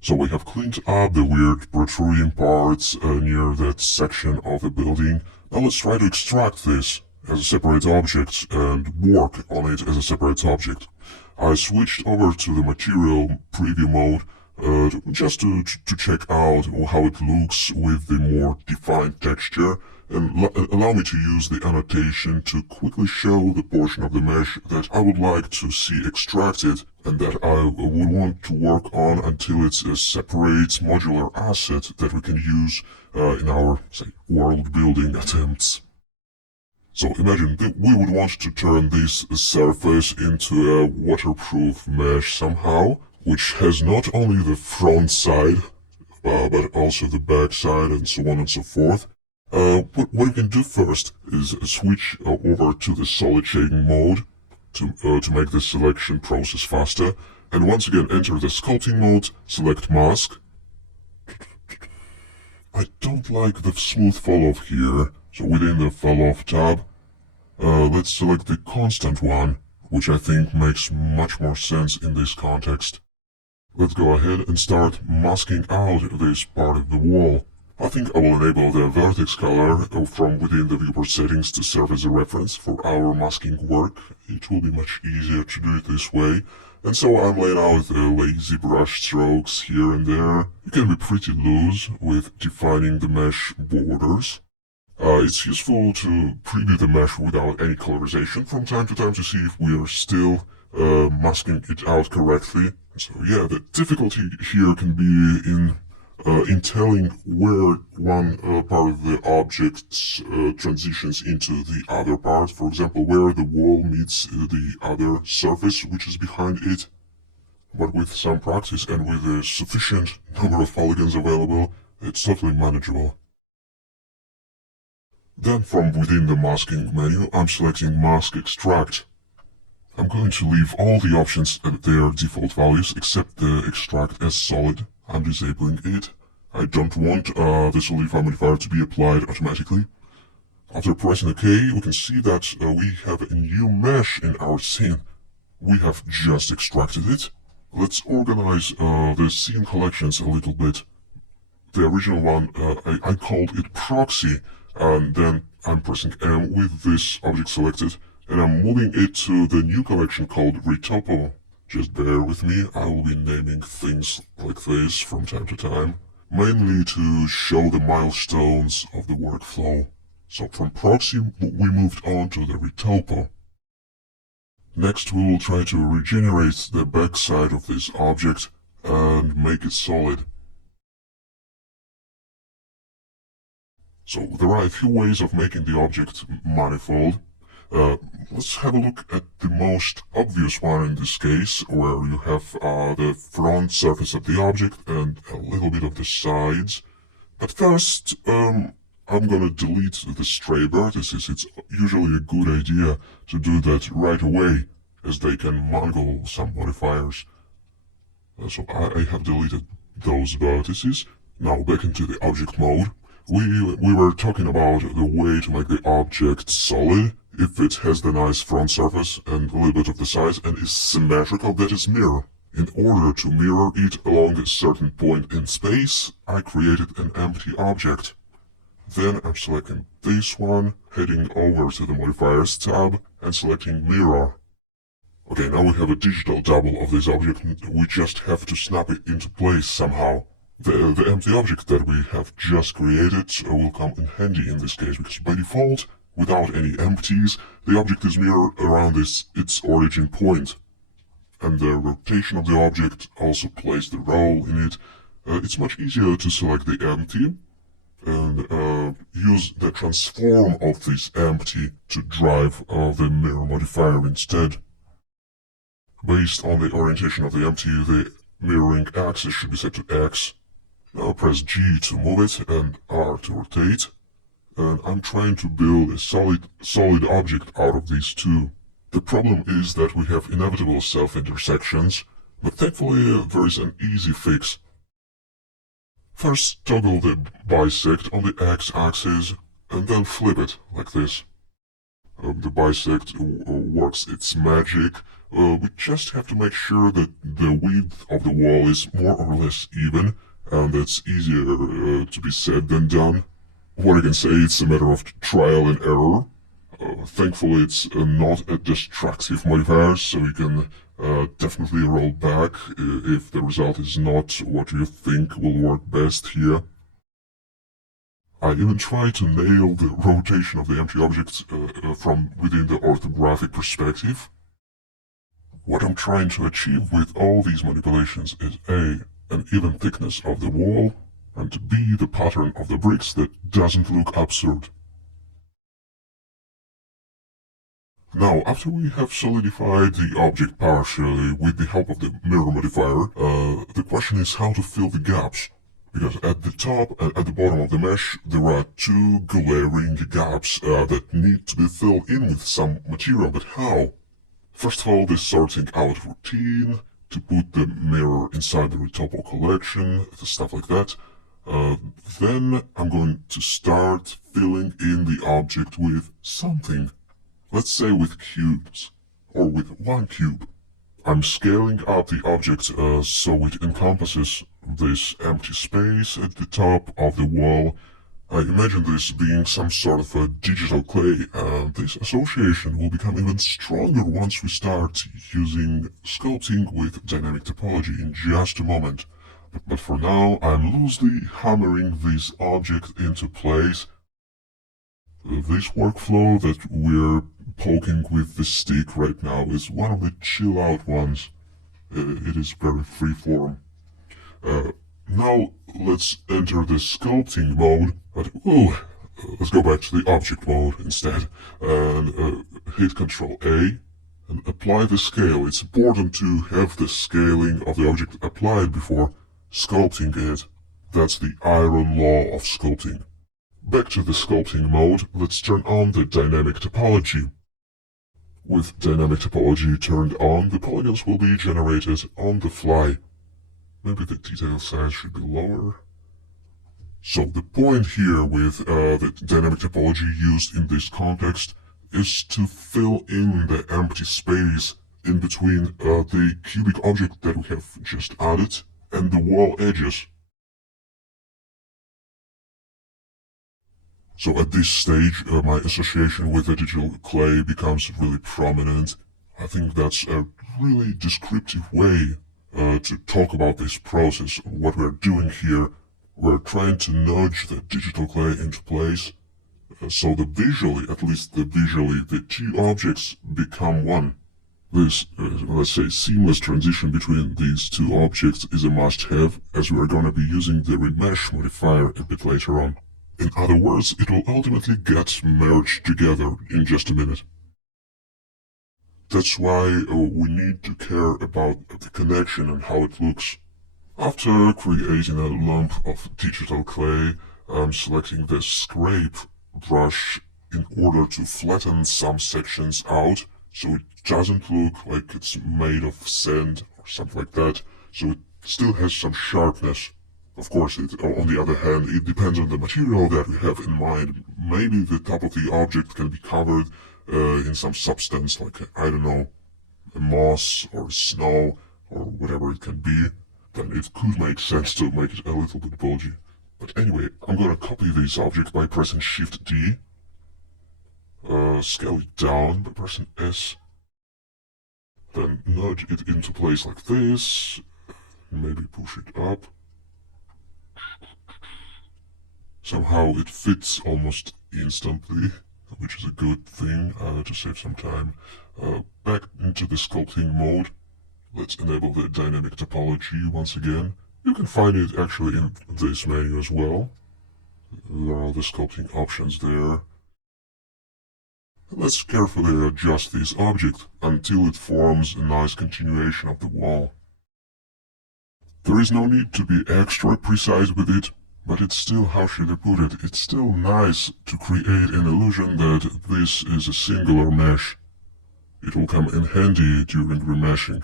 So we have cleaned up the weird protruding parts near that section of the building. Now let's try to extract this as a separate object and work on it as a separate object. I switched over to the material preview mode just to check out how it looks with the more defined texture, and allow me to use the annotation to quickly show the portion of the mesh that I would like to see extracted and that I would want to work on until it's a separate modular asset that we can use in our, say, world building attempts. So imagine that we would want to turn this surface into a waterproof mesh somehow, which has not only the front side, but also the back side and so on and so forth. What we can do first is switch over to the solid shading mode to make the selection process faster, and once again enter the sculpting mode, select mask. I don't like the smooth fall-off here, so within the fall-off tab, let's select the constant one, which I think makes much more sense in this context. Let's go ahead and start masking out this part of the wall. I think I will enable the vertex color from within the viewport settings to serve as a reference for our masking work. It will be much easier to do it this way. And so I'm laying out the lazy brush strokes here and there. You can be pretty loose with defining the mesh borders. It's useful to preview the mesh without any colorization from time to time to see if we are still masking it out correctly. So yeah, the difficulty here can be in telling where one part of the object transitions into the other part. For example, where the wall meets the other surface which is behind it. But with some practice and with a sufficient number of polygons available, it's totally manageable. Then from within the masking menu, I'm selecting Mask Extract. I'm going to leave all the options at their default values except the Extract as Solid. I'm disabling it. I don't want the solidify modifier to be applied automatically. After pressing OK, we can see that we have a new mesh in our scene. We have just extracted it. Let's organize the scene collections a little bit. The original one, I called it Proxy, and then I'm pressing M with this object selected, and I'm moving it to the new collection called Retopo. Just bear with me, I will be naming things like this from time to time, mainly to show the milestones of the workflow. So from Proxy, we moved on to the Retopo. Next, we will try to regenerate the backside of this object and make it solid. So there are a few ways of making the object manifold. Let's have a look at the most obvious one in this case, where you have the front surface of the object and a little bit of the sides. But first, I'm gonna delete the stray vertices. It's usually a good idea to do that right away, as they can mangle some modifiers. So I have deleted those vertices. Now back into the object mode. We were talking about the way to make the object solid if it has the nice front surface and a little bit of the sides and is symmetrical, that is mirror. In order to mirror it along a certain point in space, I created an empty object. Then I'm selecting this one, heading over to the modifiers tab and selecting mirror. Okay, now we have a digital double of this object. We just have to snap it into place somehow. The empty object that we have just created will come in handy in this case, because by default, without any empties, the object is mirrored around its origin point. And the rotation of the object also plays the role in it. It's much easier to select the empty and use the transform of this empty to drive the mirror modifier instead. Based on the orientation of the empty, the mirroring axis should be set to X. Now press G to move it and R to rotate. And I'm trying to build a solid object out of these two. The problem is that we have inevitable self-intersections, but thankfully there is an easy fix. First toggle the bisect on the X-axis and then flip it like this. The bisect works its magic. We just have to make sure that the width of the wall is more or less even, and that's easier to be said than done. What I can say, it's a matter of trial and error. Thankfully, it's not a destructive modifier, so you can definitely roll back if the result is not what you think will work best here. I even tried to nail the rotation of the empty object from within the orthographic perspective. What I'm trying to achieve with all these manipulations is A, an even thickness of the wall, and B, the pattern of the bricks that doesn't look absurd. Now, after we have solidified the object partially with the help of the mirror modifier, the question is how to fill the gaps. Because at the top and at the bottom of the mesh, there are two glaring gaps that need to be filled in with some material, but how? First of all, this sorting out routine, to put the mirror inside the retopo collection, stuff like that. Then I'm going to start filling in the object with something. Let's say with cubes, or with one cube. I'm scaling up the object so it encompasses this empty space at the top of the wall. I imagine this being some sort of a digital clay, and this association will become even stronger once we start using sculpting with dynamic topology in just a moment. But for now, I'm loosely hammering this object into place. This workflow that we're poking with the stick right now is one of the chill out ones. It is very freeform. Now let's enter the sculpting mode, but let's go back to the object mode instead, and hit Ctrl A and apply the scale. It's important to have the scaling of the object applied before sculpting it. That's the iron law of sculpting. Back to the sculpting mode, let's turn on the dynamic topology. With dynamic topology turned on, the polygons will be generated on the fly. Maybe the detail size should be lower. So the point here with the dynamic topology used in this context is to fill in the empty space in between the cubic object that we have just added and the wall edges. So at this stage, my association with the digital clay becomes really prominent. I think that's a really descriptive way to talk about this process. What we're doing here, we're trying to nudge the digital clay into place, so that visually, at least visually, the two objects become one. This, let's say, seamless transition between these two objects is a must-have, as we are going to be using the remesh modifier a bit later on. In other words, it will ultimately get merged together in just a minute. That's why we need to care about the connection and how it looks. After creating a lump of digital clay, I'm selecting the scrape brush in order to flatten some sections out so it doesn't look like it's made of sand or something like that, so it still has some sharpness. Of course, on the other hand, it depends on the material that we have in mind. Maybe the top of the object can be covered in some substance, like, I don't know, a moss or snow or whatever it can be. Then it could make sense to make it a little bit bulgy. But anyway, I'm gonna copy this object by pressing Shift D. Scale it down by pressing S. Then nudge it into place like this. Maybe push it up. Somehow it fits almost instantly, which is a good thing to save some time. Back into the sculpting mode. Let's enable the dynamic topology once again. You can find it actually in this menu as well. There are the sculpting options there. Let's carefully adjust this object until it forms a nice continuation of the wall. There is no need to be extra precise with it, but it's still, how should I put it, it's still nice to create an illusion that this is a singular mesh. It will come in handy during remeshing.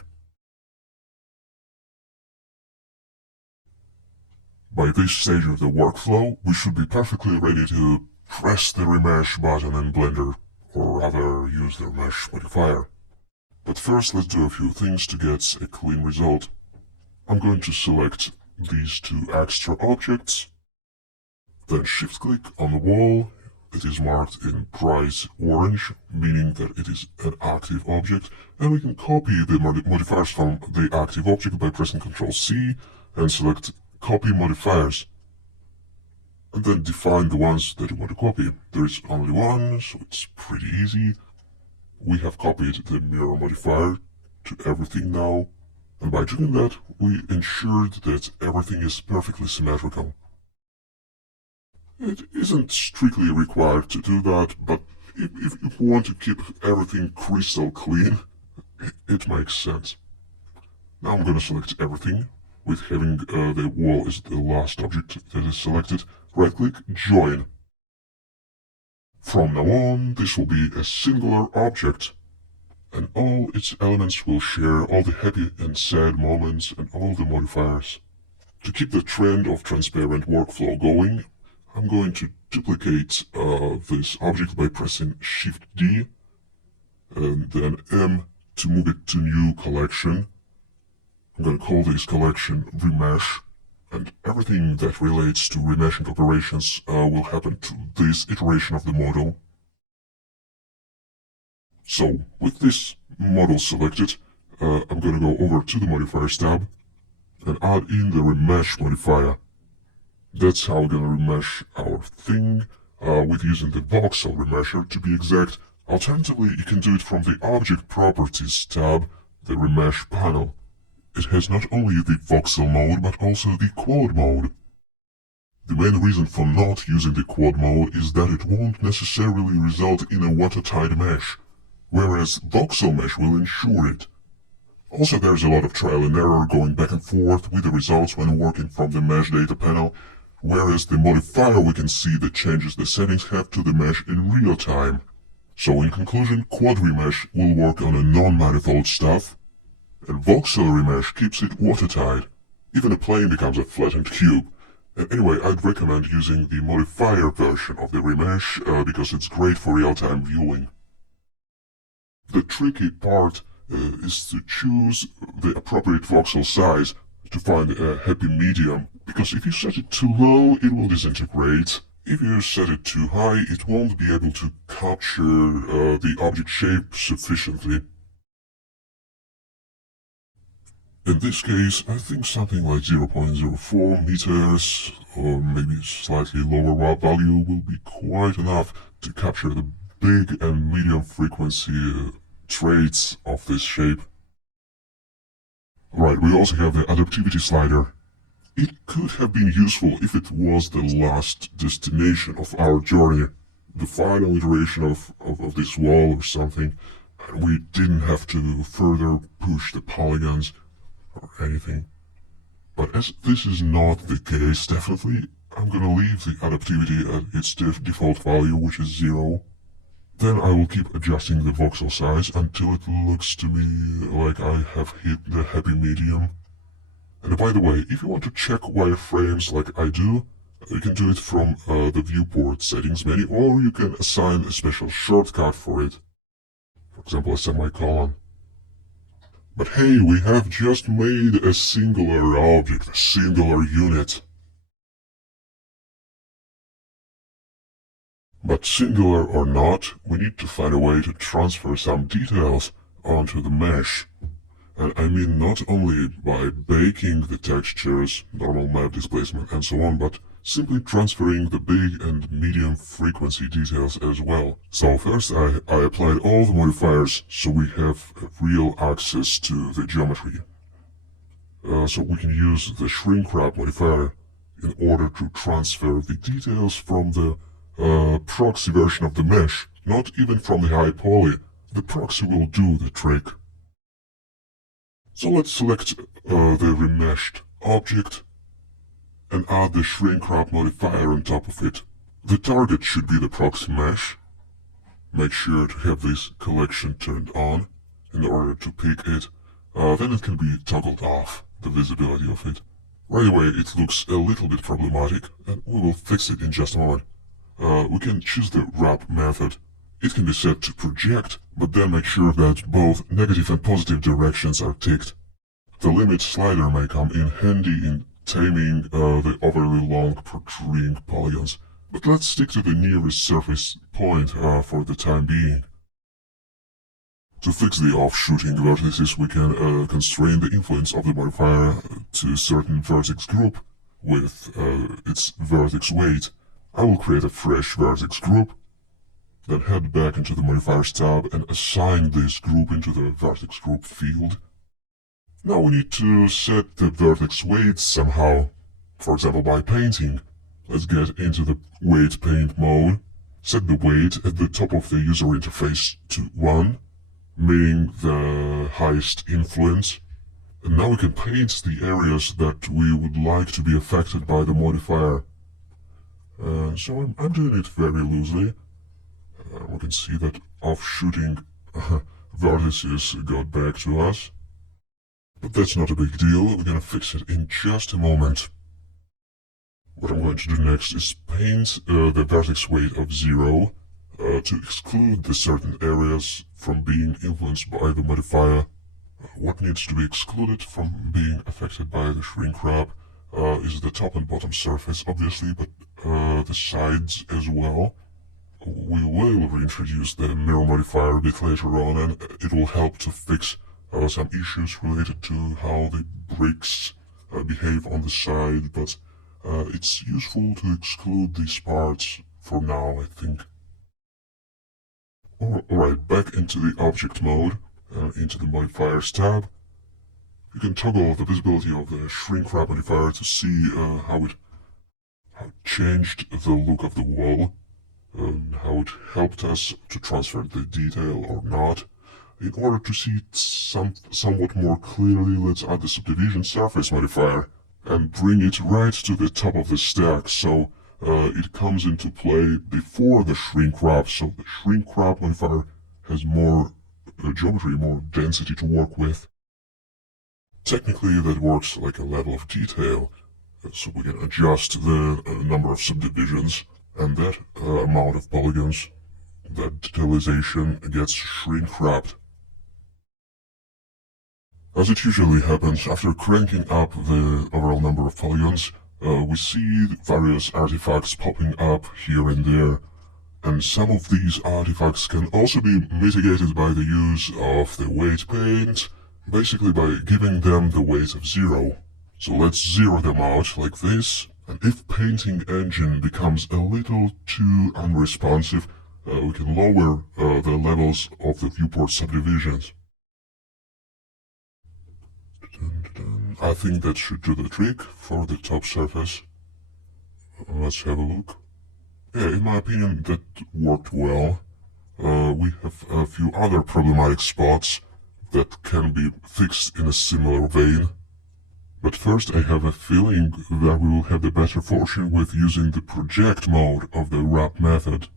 By this stage of the workflow, we should be perfectly ready to press the remesh button in Blender, or rather use the remesh modifier. But first let's do a few things to get a clean result. I'm going to select these two extra objects, then shift-click on the wall. It is marked in bright orange, meaning that it is an active object, and we can copy the modifiers from the active object by pressing Ctrl-C and select Copy Modifiers, and then define the ones that you want to copy. There is only one, so it's pretty easy. We have copied the mirror modifier to everything now, and by doing that, we ensured that everything is perfectly symmetrical. It isn't strictly required to do that, but if you want to keep everything crystal clean, it makes sense. Now I'm gonna select everything, with having the wall as the last object that is selected. Right-click, join. From now on, this will be a singular object, and all its elements will share all the happy and sad moments and all the modifiers. To keep the trend of transparent workflow going, I'm going to duplicate this object by pressing Shift-D and then M to move it to new collection. I'm going to call this collection Remesh, and everything that relates to remeshing operations will happen to this iteration of the model. So, with this model selected, I'm going to go over to the Modifiers tab and add in the Remesh modifier. That's how we're going to remesh our thing, with using the voxel remesher to be exact. Alternatively, you can do it from the Object Properties tab, the Remesh panel. It has not only the voxel mode, but also the quad mode. The main reason for not using the quad mode is that it won't necessarily result in a watertight mesh, whereas voxel mesh will ensure it. Also, there's a lot of trial and error going back and forth with the results when working from the mesh data panel, whereas the modifier we can see the changes the settings have to the mesh in real time. So in conclusion, quad remesh will work on a non-manifold stuff, and voxel remesh keeps it watertight. Even a plane becomes a flattened cube. And anyway, I'd recommend using the modifier version of the remesh because it's great for real-time viewing. The tricky part is to choose the appropriate voxel size to find a happy medium, because if you set it too low, it will disintegrate. If you set it too high, it won't be able to capture the object shape sufficiently. In this case, I think something like 0.04 meters, or maybe slightly lower value, will be quite enough to capture the big and medium frequency traits of this shape. Right, we also have the adaptivity slider. It could have been useful if it was the last destination of our journey, the final iteration of this wall or something, and we didn't have to further push the polygons or anything. But as this is not the case, definitely, I'm gonna leave the adaptivity at its default value, which is 0. Then I will keep adjusting the voxel size until it looks to me like I have hit the happy medium. And by the way, if you want to check wireframes like I do, you can do it from the viewport settings menu, or you can assign a special shortcut for it. For example, a semicolon. But hey, we have just made a singular object, a singular unit. But singular or not, we need to find a way to transfer some details onto the mesh. And I mean not only by baking the textures, normal map displacement and so on, but simply transferring the big and medium frequency details as well. So first I applied all the modifiers so we have real access to the geometry. So we can use the shrink wrap modifier in order to transfer the details from the proxy version of the mesh, not even from the high poly. The proxy will do the trick. So let's select the remeshed object and add the shrink wrap modifier on top of it. The target should be the proxy mesh. Make sure to have this collection turned on in order to pick it. Then it can be toggled off, the visibility of it. Right away it looks a little bit problematic, and we will fix it in just a moment. We can choose the wrap method. It can be set to project, but then make sure that both negative and positive directions are ticked. The limit slider may come in handy in taming the overly long protruding polygons, but let's stick to the nearest surface point for the time being. To fix the off-shooting vertices, we can constrain the influence of the modifier to a certain vertex group with its vertex weight. I will create a fresh vertex group, Then head back into the Modifiers tab and assign this group into the Vertex Group field. Now we need to set the vertex weight somehow, for example by painting. Let's get into the weight paint mode. Set the weight at the top of the user interface to 1, meaning the highest influence. And now we can paint the areas that we would like to be affected by the modifier. So I'm doing it very loosely. We can see that offshooting vertices got back to us. But that's not a big deal, we're gonna fix it in just a moment. What I'm going to do next is paint the vertex weight of 0 to exclude the certain areas from being influenced by the modifier. What needs to be excluded from being affected by the shrink wrap is the top and bottom surface, obviously, but the sides as well. We will reintroduce the mirror modifier a bit later on, and it will help to fix some issues related to how the bricks behave on the side, but it's useful to exclude these parts for now, I think. Alright, back into the object mode, into the modifiers tab. You can toggle the visibility of the shrink wrap modifier to see how it changed the look of the wall, and how it helped us to transfer the detail or not. In order to see it somewhat more clearly, let's add the subdivision surface modifier and bring it right to the top of the stack, so it comes into play before the shrink wrap, so the shrink wrap modifier has more geometry, more density to work with. Technically that works like a level of detail, so we can adjust the number of subdivisions, and that amount of polygons, that detailization gets shrink wrapped. As it usually happens, after cranking up the overall number of polygons, we see various artifacts popping up here and there, and some of these artifacts can also be mitigated by the use of the weight paint, basically by giving them the weight of 0. So let's zero them out like this, and if painting engine becomes a little too unresponsive, we can lower the levels of the viewport subdivisions. I think that should do the trick for the top surface. Let's have a look. Yeah, in my opinion that worked well. We have a few other problematic spots that can be fixed in a similar vein. But first I have a feeling that we will have the better fortune with using the project mode of the wrap method.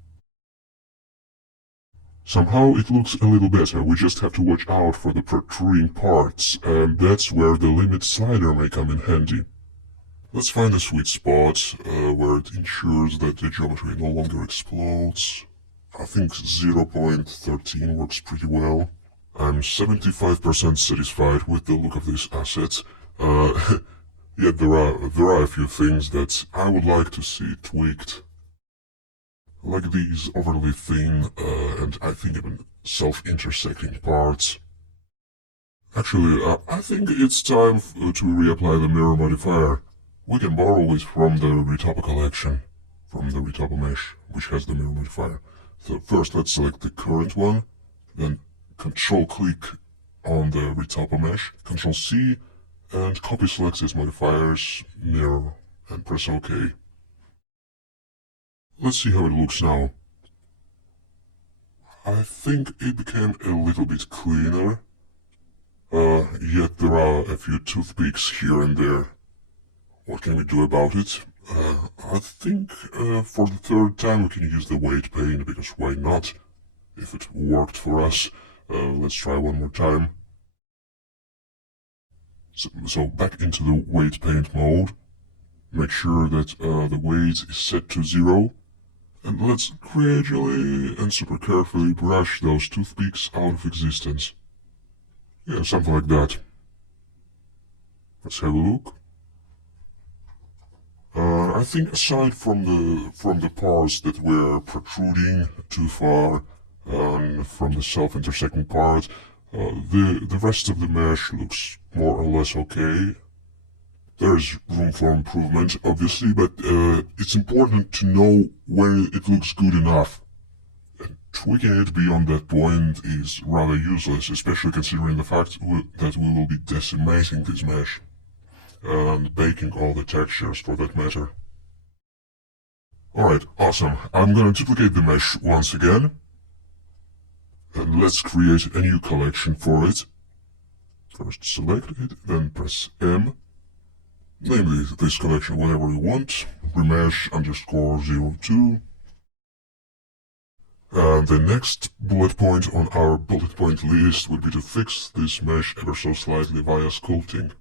Somehow it looks a little better, we just have to watch out for the protruding parts, and that's where the limit slider may come in handy. Let's find a sweet spot where it ensures that the geometry no longer explodes. I think 0.13 works pretty well. I'm 75% satisfied with the look of this asset, yet there are a few things that I would like to see tweaked. Like these overly thin and I think even self-intersecting parts. Actually, I think it's time to reapply the mirror modifier. We can borrow it from the Retopo collection, from the Retopo mesh, which has the mirror modifier. So first let's select the current one, then Control-click on the Retopo mesh, Control-C, and copy selected modifiers, mirror, and press OK. Let's see how it looks now. I think it became a little bit cleaner, yet there are a few toothpicks here and there. What can we do about it? I think for the third time we can use the weight paint, because why not? If it worked for us, let's try one more time. So back into the weight paint mode. Make sure that the weight is set to 0. And let's gradually and super carefully brush those toothpicks out of existence. Yeah, something like that. Let's have a look. I think aside from the parts that were protruding too far, and from the self-intersecting part, the rest of the mesh looks more or less okay. There's room for improvement, obviously, but it's important to know when it looks good enough. tweaking it beyond that point is rather useless, especially considering the fact that we will be decimating this mesh and baking all the textures for that matter. Alright, awesome. I'm gonna duplicate the mesh once again. And let's create a new collection for it. First select it, then press M. Name this collection whatever you want. Remesh _02. And the next bullet point on our bullet point list would be to fix this mesh ever so slightly via sculpting.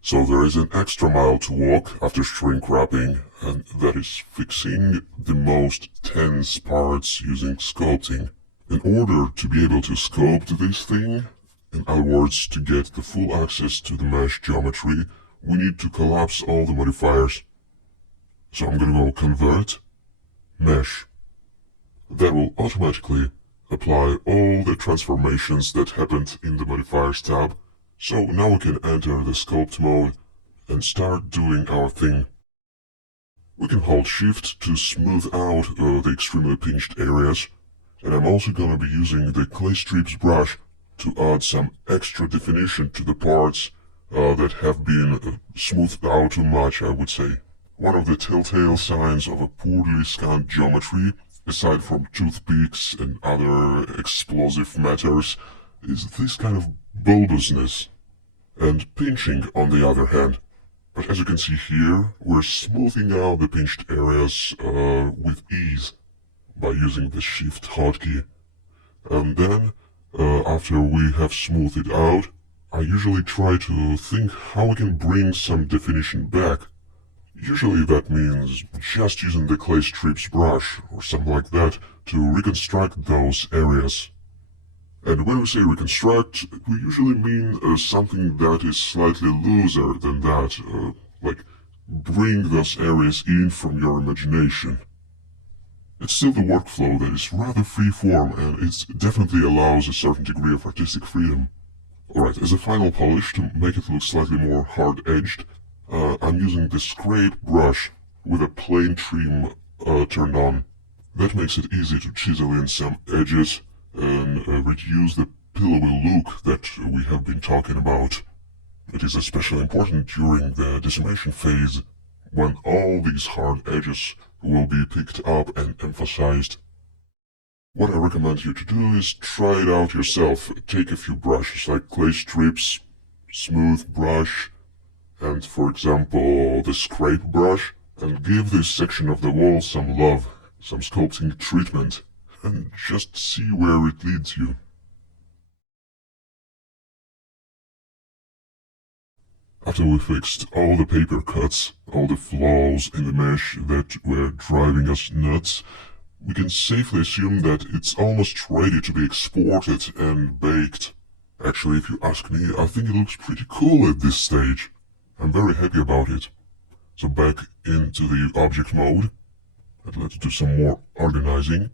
So there is an extra mile to walk after shrink wrapping, and that is fixing the most tense parts using sculpting. In order to be able to sculpt this thing, in other words, to get the full access to the mesh geometry, we need to collapse all the modifiers. So I'm gonna go convert, mesh. That will automatically apply all the transformations that happened in the modifiers tab. So now we can enter the sculpt mode and start doing our thing. We can hold shift to smooth out the extremely pinched areas, and I'm also gonna be using the clay strips brush to add some extra definition to the parts that have been smoothed out too much, I would say. One of the telltale signs of a poorly scanned geometry, aside from toothpicks and other explosive matters, is this kind of bulbousness and pinching on the other hand. But as you can see here, we're smoothing out the pinched areas with ease by using the shift hotkey. And then, after we have smoothed it out, I usually try to think how we can bring some definition back. Usually that means just using the clay strips brush or something like that to reconstruct those areas. And when we say reconstruct, we usually mean something that is slightly looser than that, like bring those areas in from your imagination. It's still the workflow that is rather free-form, and it definitely allows a certain degree of artistic freedom. Alright, as a final polish to make it look slightly more hard-edged, I'm using the scrape brush with a plane trim turned on. That makes it easy to chisel in some edges and reduce the pillowy look that we have been talking about. It is especially important during the decimation phase, when all these hard edges will be picked up and emphasized. What I recommend you to do is try it out yourself. Take a few brushes like clay strips, smooth brush, and for example the scrape brush, and give this section of the wall some love, some sculpting treatment, and just see where it leads you. After we fixed all the paper cuts, all the flaws in the mesh that were driving us nuts, we can safely assume that it's almost ready to be exported and baked. Actually, if you ask me, I think it looks pretty cool at this stage. I'm very happy about it. So back into the object mode, and let's do some more organizing.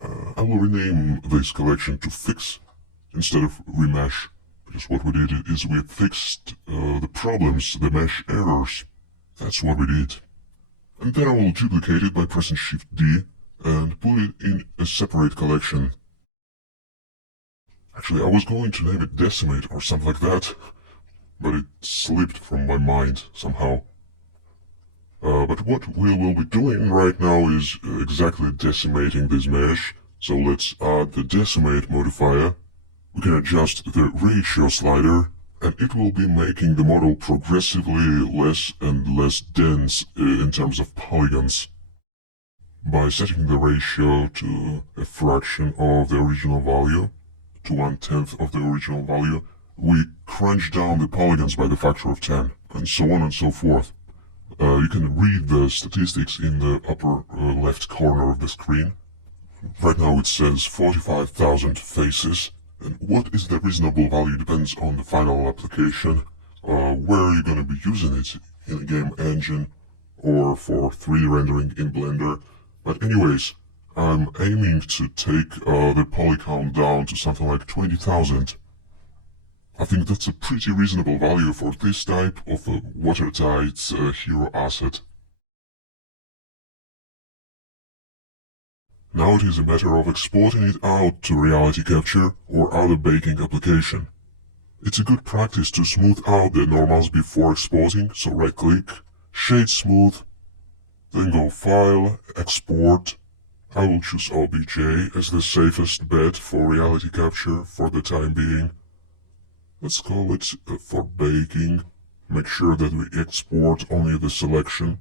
I will rename this collection to Fix instead of Remesh, because what we did is we fixed the problems, the mesh errors. That's what we did. And then I will duplicate it by pressing Shift D and put it in a separate collection. Actually, I was going to name it Decimate or something like that, but it slipped from my mind somehow. But what we will be doing right now is exactly decimating this mesh, so let's add the decimate modifier. We can adjust the ratio slider, and it will be making the model progressively less and less dense in terms of polygons. By setting the ratio to a fraction of the original value, to 1/10 of the original value, we crunch down the polygons by the factor of 10, and so on and so forth. You can read the statistics in the upper left corner of the screen. Right now it says 45,000 faces, and what is the reasonable value depends on the final application, where you're going to be using it, in the game engine or for 3D rendering in Blender. But anyways, I'm aiming to take the poly count down to something like 20,000. I think that's a pretty reasonable value for this type of a watertight hero asset. Now it is a matter of exporting it out to reality capture or other baking application. It's a good practice to smooth out the normals before exporting, so right-click, Shade Smooth, then go File, Export. I will choose OBJ as the safest bet for reality capture for the time being. Let's call it for baking. Make sure that we export only the selection.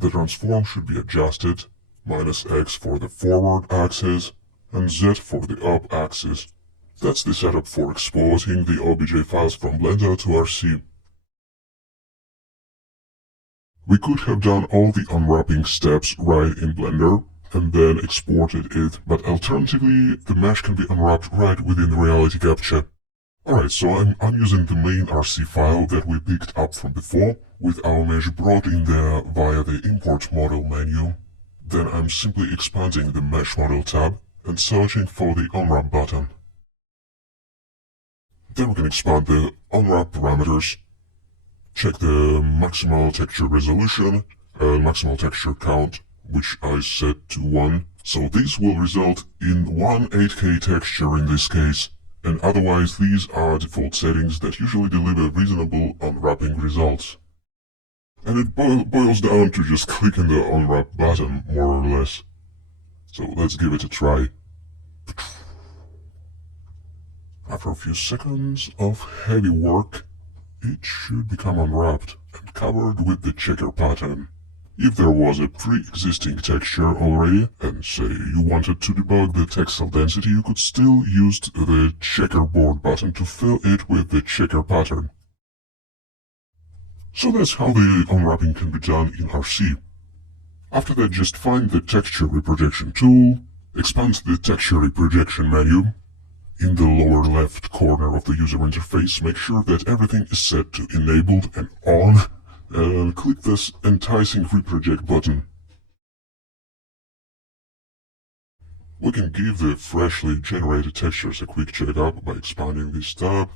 The transform should be adjusted, -X for the forward axis and Z for the up axis. That's the setup for exporting the OBJ files from Blender to RC. We could have done all the unwrapping steps right in Blender and then exported it, but alternatively the mesh can be unwrapped right within the reality capture. Alright, so I'm using the main RC file that we picked up from before, with our mesh brought in there via the import model menu. Then I'm simply expanding the mesh model tab and searching for the unwrap button. Then we can expand the unwrap parameters, check the maximal texture resolution and maximal texture count, which I set to 1. So this will result in one 8K texture in this case, and otherwise these are default settings that usually deliver reasonable unwrapping results. And it boils down to just clicking the unwrap button, more or less. So let's give it a try. After a few seconds of heavy work, it should become unwrapped and covered with the checker pattern. If there was a pre-existing texture already, and say you wanted to debug the textile density, you could still use the checkerboard button to fill it with the checker pattern. So that's how the unwrapping can be done in RC. After that, just find the texture reprojection tool, expand the texture reprojection menu. In the lower left corner of the user interface, make sure that everything is set to enabled and on, and click this enticing reproject button. We can give the freshly generated textures a quick checkup by expanding this tab.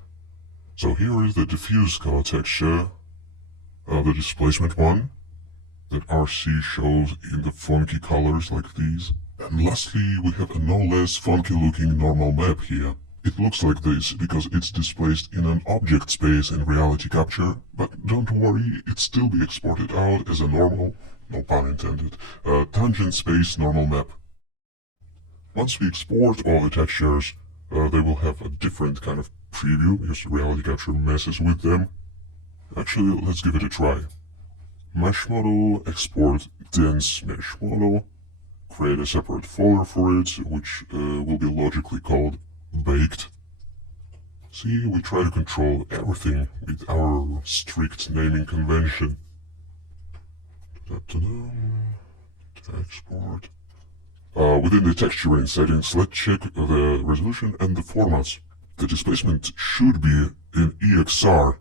So here is the diffuse color texture, the displacement one, that RC shows in the funky colors like these. And lastly, we have a no less funky looking normal map here. It looks like this because it's displaced in an object space in reality capture, but don't worry, it still be exported out as a normal, no pun intended, tangent space normal map. Once we export all the textures, they will have a different kind of preview because reality capture messes with them. Actually, let's give it a try. Mesh model, export dense mesh model, create a separate folder for it, which will be logically called baked. See, we try to control everything with our strict naming convention. Export. Within the texturing settings, let's check the resolution and the formats. The displacement should be in EXR,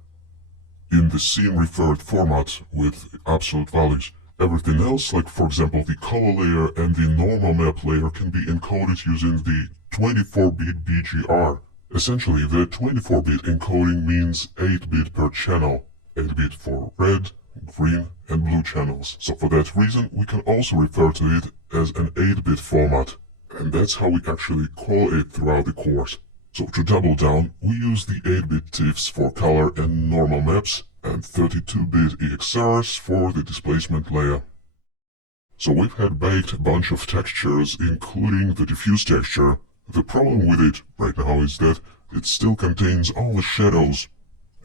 in the scene referred format with absolute values. Everything else, like for example the color layer and the normal map layer, can be encoded using the 24-bit BGR. Essentially, the 24-bit encoding means 8-bit per channel, 8-bit for red, green, and blue channels. So for that reason, we can also refer to it as an 8-bit format. And that's how we actually call it throughout the course. So to double down, we use the 8-bit TIFFs for color and normal maps, and 32-bit EXRs for the displacement layer. So we've had baked a bunch of textures, including the diffuse texture. The problem with it right now is that it still contains all the shadows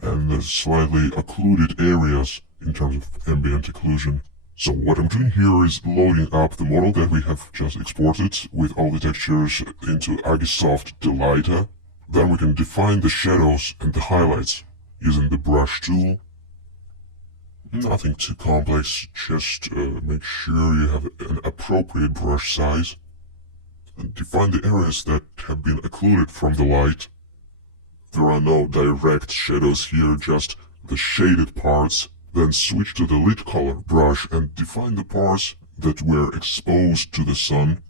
and the slightly occluded areas in terms of ambient occlusion. So what I'm doing here is loading up the model that we have just exported with all the textures into Agisoft Delighter. Then we can define the shadows and the highlights using the brush tool. Nothing too complex, just make sure you have an appropriate brush size. And define the areas that have been occluded from the light. There are no direct shadows here, just the shaded parts. Then switch to the lit color brush and define the parts that were exposed to the sun,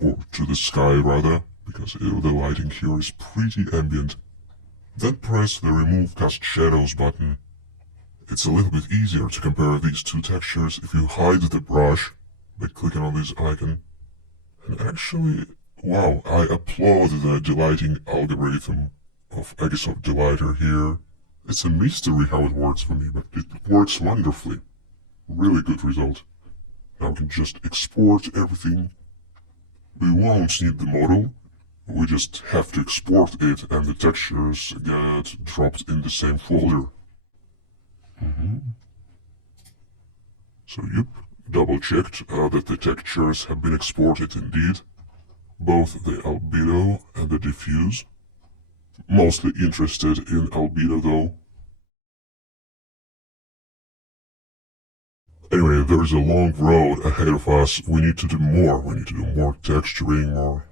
or to the sky rather, because the lighting here is pretty ambient. Then press the Remove Cast Shadows button. It's a little bit easier to compare these two textures if you hide the brush by clicking on this icon. And actually, wow, I applaud the delighting algorithm of Agisov Delighter here. It's a mystery how it works for me, but it works wonderfully. Really good result. Now we can just export everything. We won't need the model. We just have to export it and the textures get dropped in the same folder. So yep, double checked that the textures have been exported indeed. Both the albedo and the diffuse. Mostly interested in albedo though. Anyway, there is a long road ahead of us. We need to do more. We need to do more texturing, more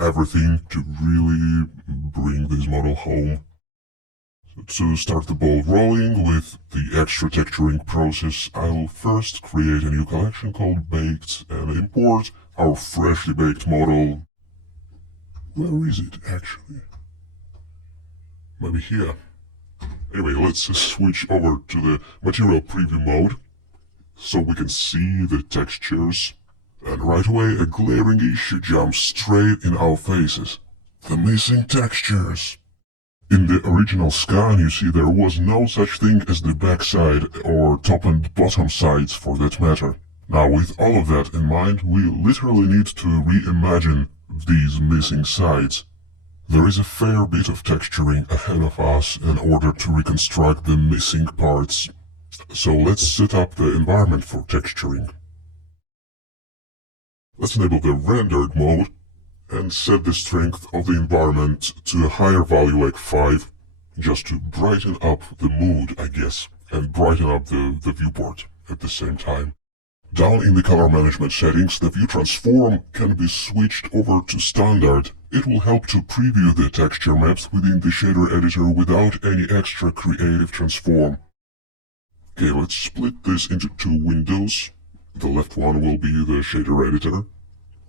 everything to really bring this model home. So to start the ball rolling with the extra texturing process, I will first create a new collection called Baked and import our freshly baked model. Where is it actually? Maybe here. Anyway, let's switch over to the material preview mode so we can see the textures. And right away a glaring issue jumps straight in our faces. The missing textures. In the original scan you see there was no such thing as the backside or top and bottom sides for that matter. Now with all of that in mind, we literally need to reimagine these missing sides. There is a fair bit of texturing ahead of us in order to reconstruct the missing parts. So let's set up the environment for texturing. Let's enable the rendered mode and set the strength of the environment to a higher value like 5, just to brighten up the mood, I guess, and brighten up the viewport at the same time. Down in the color management settings, the view transform can be switched over to standard. It will help to preview the texture maps within the shader editor without any extra creative transform. Okay, let's split this into 2 windows. The left one will be the shader editor.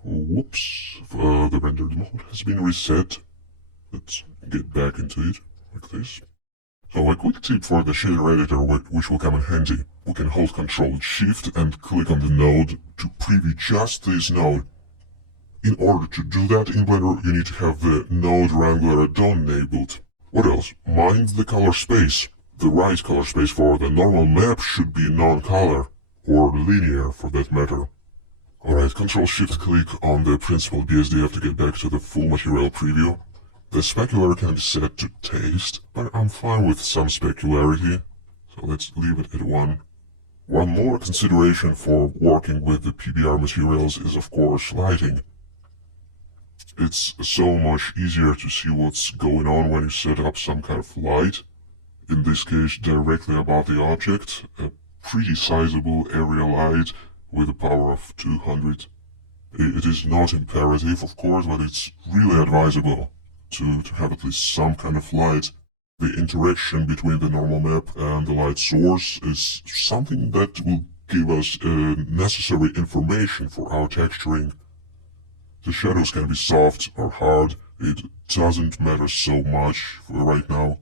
Whoops, the rendered mode has been reset. Let's get back into it, like this. So a quick tip for the shader editor which will come in handy. We can hold Ctrl Shift and click on the node to preview just this node. In order to do that in Blender, you need to have the node wrangler add-on enabled. What else? Mind the color space. The right color space for the normal map should be non-color, or linear for that matter. Alright, Ctrl Shift click on the principal BSDF to get back to the full material preview. The specular can be set to taste, but I'm fine with some specularity, so let's leave it at 1. One more consideration for working with the PBR materials is of course lighting. It's so much easier to see what's going on when you set up some kind of light. In this case directly above the object, a pretty sizable area light with a power of 200. It is not imperative, of course, but it's really advisable to have at least some kind of light. The interaction between the normal map and the light source is something that will give us necessary information for our texturing. The shadows can be soft or hard, it doesn't matter so much right now.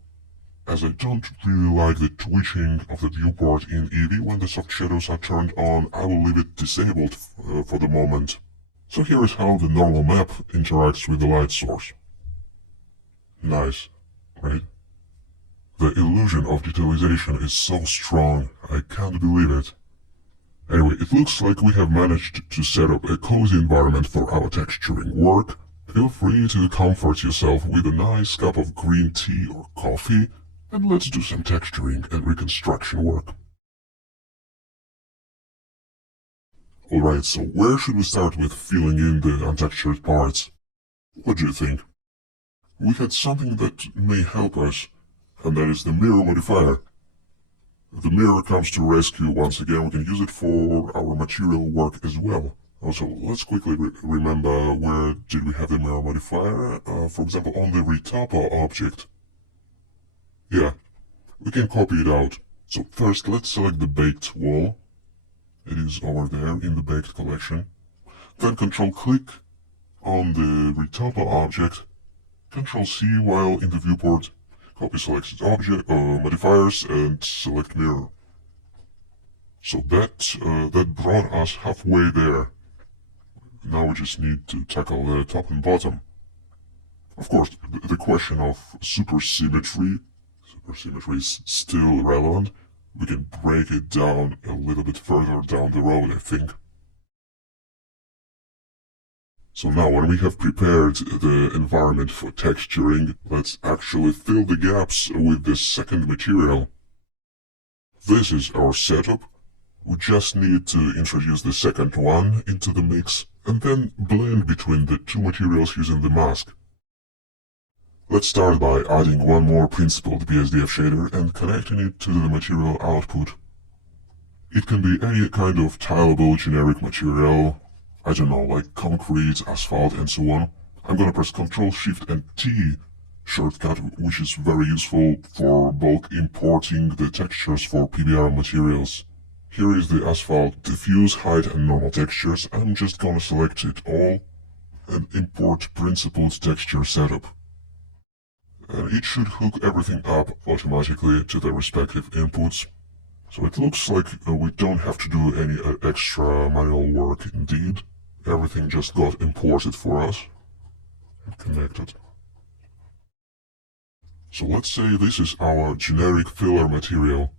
As I don't really like the twitching of the viewport in Eevee when the soft shadows are turned on, I will leave it disabled for the moment. So here is how the normal map interacts with the light source. Nice, right? The illusion of detalization is so strong, I can't believe it. Anyway, it looks like we have managed to set up a cozy environment for our texturing work. Feel free to comfort yourself with a nice cup of green tea or coffee, and let's do some texturing and reconstruction work. Alright, so where should we start with filling in the untextured parts? What do you think? We had something that may help us, and that is the mirror modifier. The mirror comes to rescue once again. We can use it for our material work as well. Also, let's quickly remember where did we have the mirror modifier. For example, on the retopo object. Yeah, we can copy it out. So first let's select the baked wall. It is over there in the baked collection. Then Ctrl click on the retopo object. Ctrl C while in the viewport. Copy selected object modifiers and select mirror. So that brought us halfway there. now we just need to tackle the top and bottom. Of course, the question of supersymmetry is still relevant. We can break it down a little bit further down the road, I think. So now when we have prepared the environment for texturing, let's actually fill the gaps with the second material. This is our setup. We just need to introduce the second one into the mix and then blend between the two materials using the mask. Let's start by adding one more principled BSDF shader and connecting it to the material output. It can be any kind of tileable generic material, I don't know, like concrete, asphalt, and so on. I'm gonna press Ctrl Shift and T shortcut, which is very useful for bulk importing the textures for PBR materials. Here is the asphalt diffuse, height, and normal textures. I'm just gonna select it all and import principled texture setup. And it should hook everything up automatically to the respective inputs. So it looks like we don't have to do any extra manual work indeed. Everything just got imported for us and connected. So let's say this is our generic filler material.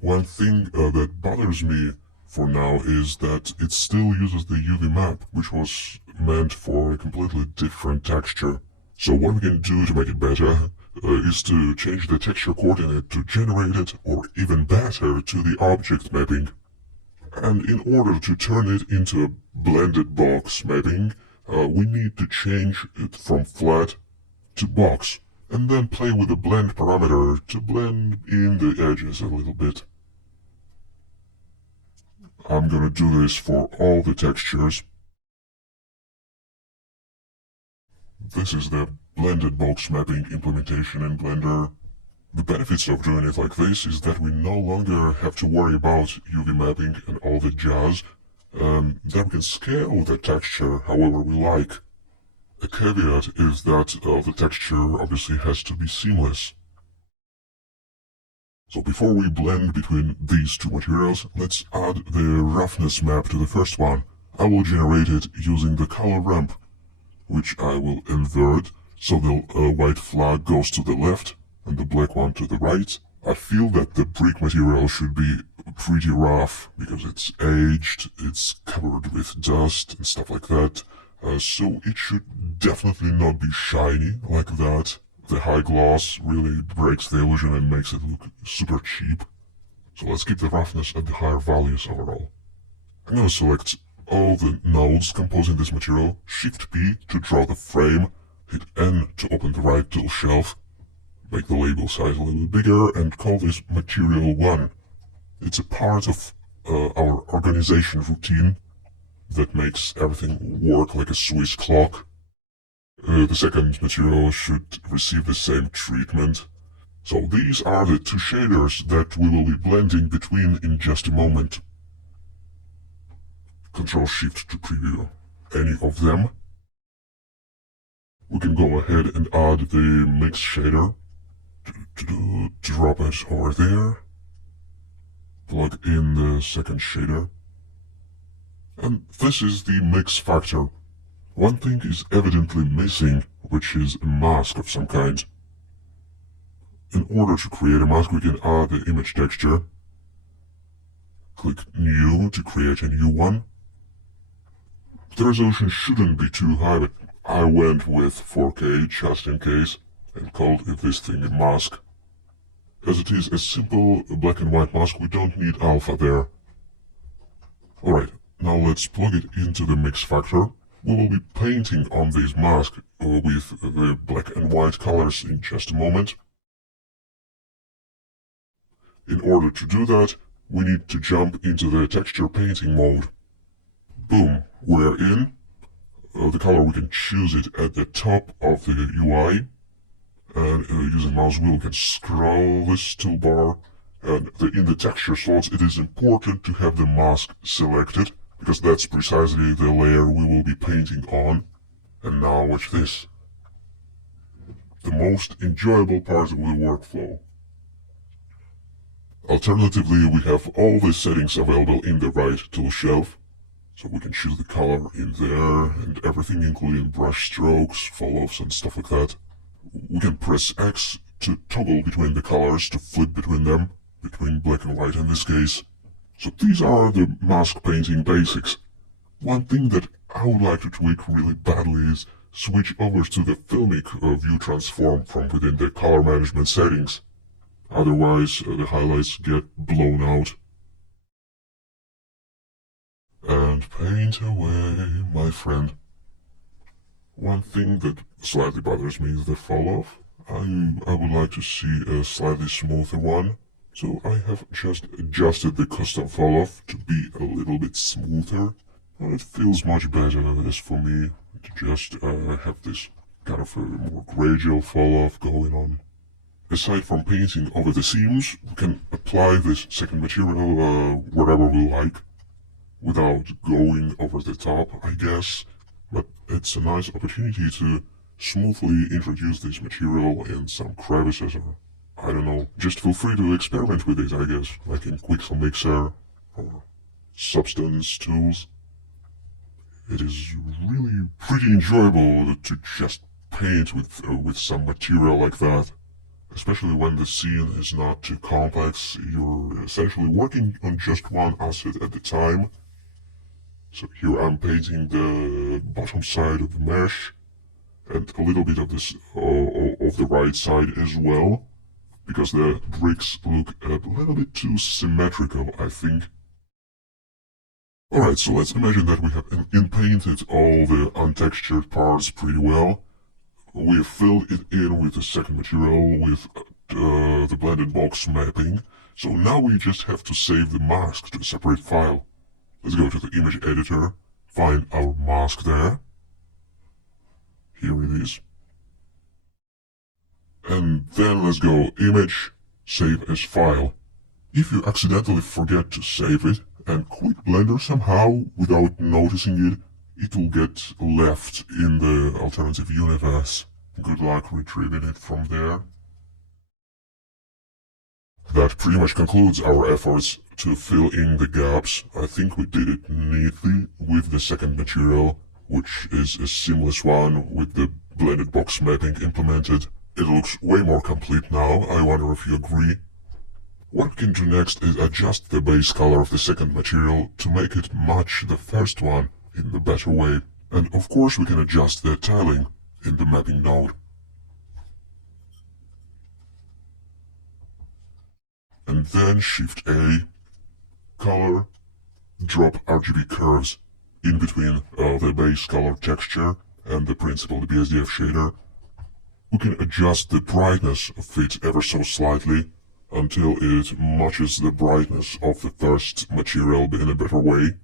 One thing that bothers me for now is that it still uses the UV map, which was meant for a completely different texture. So what we can do to make it better is to change the texture coordinate to generated, or even better, to the object mapping. And in order to turn it into a blended box mapping, we need to change it from flat to box, and then play with the blend parameter to blend in the edges a little bit. I'm gonna do this for all the textures. This is the blended box mapping implementation in Blender. The benefits of doing it like this is that we no longer have to worry about UV mapping and all the jazz, that we can scale the texture however we like. A caveat is that the texture obviously has to be seamless. So before we blend between these two materials, let's add the roughness map to the first one. I will generate it using the color ramp, which I will invert so the white flag goes to the left and the black one to the right. I feel that the brick material should be pretty rough because it's aged, it's covered with dust and stuff like that. So it should definitely not be shiny like that. The high gloss really breaks the illusion and makes it look super cheap. So let's keep the roughness at the higher values overall. I'm gonna select all the nodes composing this material, Shift P to draw the frame, hit N to open the right tool shelf, make the label size a little bigger and call this Material 1. It's a part of our organization routine that makes everything work like a Swiss clock. The second material should receive the same treatment. So these are the two shaders that we will be blending between in just a moment. Ctrl Shift to preview any of them. We can go ahead and add the mix shader. Drop it over there. Plug in the second shader. And this is the mix factor. One thing is evidently missing, which is a mask of some kind. In order to create a mask, we can add the image texture. Click New to create a new one. The resolution shouldn't be too high, but I went with 4K just in case and called this thing a mask. As it is a simple black and white mask, we don't need alpha there. Alright, now let's plug it into the mix factor. We will be painting on this mask with the black and white colors in just a moment. In order to do that, we need to jump into the texture painting mode. Boom, we're in. The color, we can choose it at the top of the UI. And using mouse wheel, we can scroll this toolbar. And in the texture slots, it is important to have the mask selected, because that's precisely the layer we will be painting on. And now watch this. The most enjoyable part of the workflow. Alternatively, we have all the settings available in the right tool shelf. So we can choose the color in there and everything, including brush strokes, fall-offs and stuff like that. We can press X to toggle between the colors, to flip between them, between black and white in this case. So these are the mask painting basics. One thing that I would like to tweak really badly is switch over to the filmic view transform from within the color management settings. Otherwise, the highlights get blown out. And paint away, my friend. One thing that slightly bothers me is the fall-off. I would like to see a slightly smoother one. So I have just adjusted the custom fall-off to be a little bit smoother. And it feels much better as for me to just have this kind of a more gradual fall-off going on. Aside from painting over the seams, we can apply this second material wherever we like, without going over the top, I guess. But it's a nice opportunity to smoothly introduce this material in some crevices or, I don't know, just feel free to experiment with it, I guess, like in Quixel Mixer or Substance tools. It is really pretty enjoyable to just paint with some material like that. Especially when the scene is not too complex, you're essentially working on just one asset at a time. So here I'm painting the bottom side of the mesh and a little bit of this of the right side as well, because the bricks look a little bit too symmetrical, I think. Alright, so let's imagine that we have in-painted all the untextured parts pretty well. We have filled it in with the second material with the blended box mapping. So now we just have to save the mask to a separate file. Let's go to the image editor, find our mask there. Here it is. And then let's go image, save as file. If you accidentally forget to save it and quit Blender somehow without noticing it, it will get left in the alternative universe. Good luck retrieving it from there. That pretty much concludes our efforts to fill in the gaps. I think we did it neatly with the second material, which is a seamless one with the blended box mapping implemented. It looks way more complete now, I wonder if you agree. What we can do next is adjust the base color of the second material to make it match the first one in the better way. And of course we can adjust the tiling in the mapping node. And then Shift A, color, drop RGB curves in between the base color texture and the principal BSDF shader. We can adjust the brightness of it ever so slightly until it matches the brightness of the first material in a better way.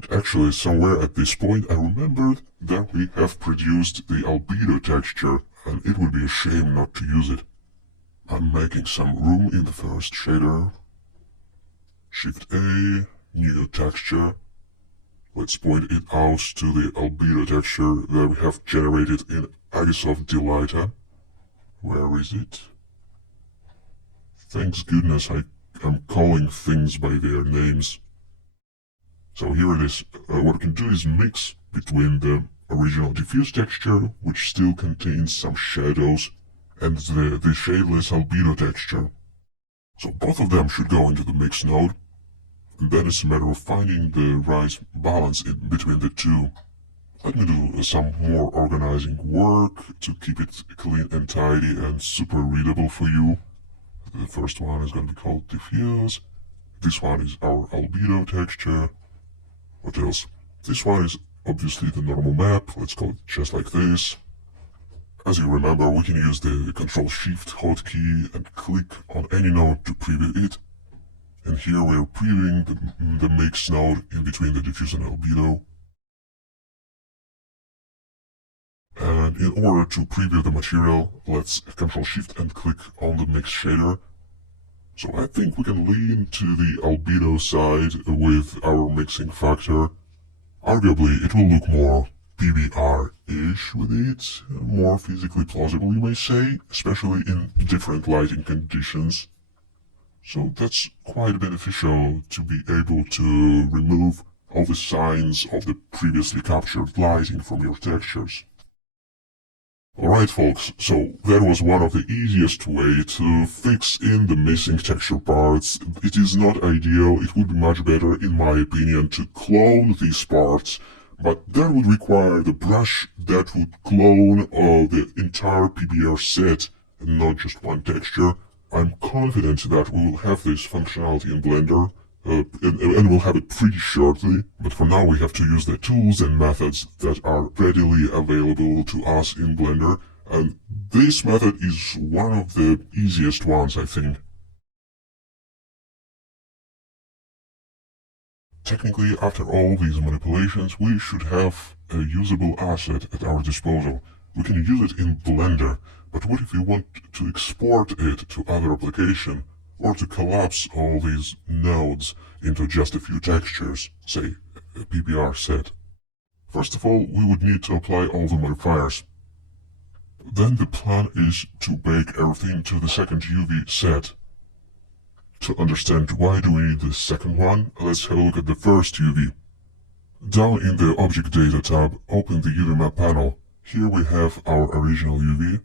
But actually, somewhere at this point I remembered that we have produced the albedo texture, and it would be a shame not to use it. I'm making some room in the first shader. Shift A, new texture. Let's point it out to the albedo texture that we have generated in Agisoft Delighta. Where is it? Thanks goodness I am calling things by their names. So here it is. What we can do is mix between the original diffuse texture, which still contains some shadows, and the shadeless albedo texture. So both of them should go into the mix node, and then it's a matter of finding the right balance in between the two. Let me do some more organizing work to keep it clean and tidy and super readable for you. The first one is going to be called diffuse. This one is our albedo texture. What else? This one is obviously the normal map. Let's call it just like this. As you remember, we can use the Ctrl-Shift hotkey and click on any node to preview it. And here we're previewing the mix node in between the diffuse and albedo. And in order to preview the material, let's Ctrl-Shift and click on the mix shader. So I think we can lean to the albedo side with our mixing factor. Arguably, it will look more PBR-ish with it, more physically plausible you may say, especially in different lighting conditions. So that's quite beneficial to be able to remove all the signs of the previously captured lighting from your textures. Alright folks, so that was one of the easiest way to fix in the missing texture parts. It is not ideal, it would be much better in my opinion to clone these parts, but that would require the brush that would clone the entire PBR set and not just one texture. I'm confident that we will have this functionality in Blender, and we'll have it pretty shortly, but for now we have to use the tools and methods that are readily available to us in Blender, and this method is one of the easiest ones, I think. Technically, after all these manipulations, we should have a usable asset at our disposal. We can use it in Blender, but what if we want to export it to other application, or to collapse all these nodes into just a few textures, say a PBR set? First of all, we would need to apply all the modifiers. Then the plan is to bake everything to the second UV set. To understand why do we need the second one, let's have a look at the first UV. Down in the Object Data tab, open the UV Map panel. Here we have our original UV.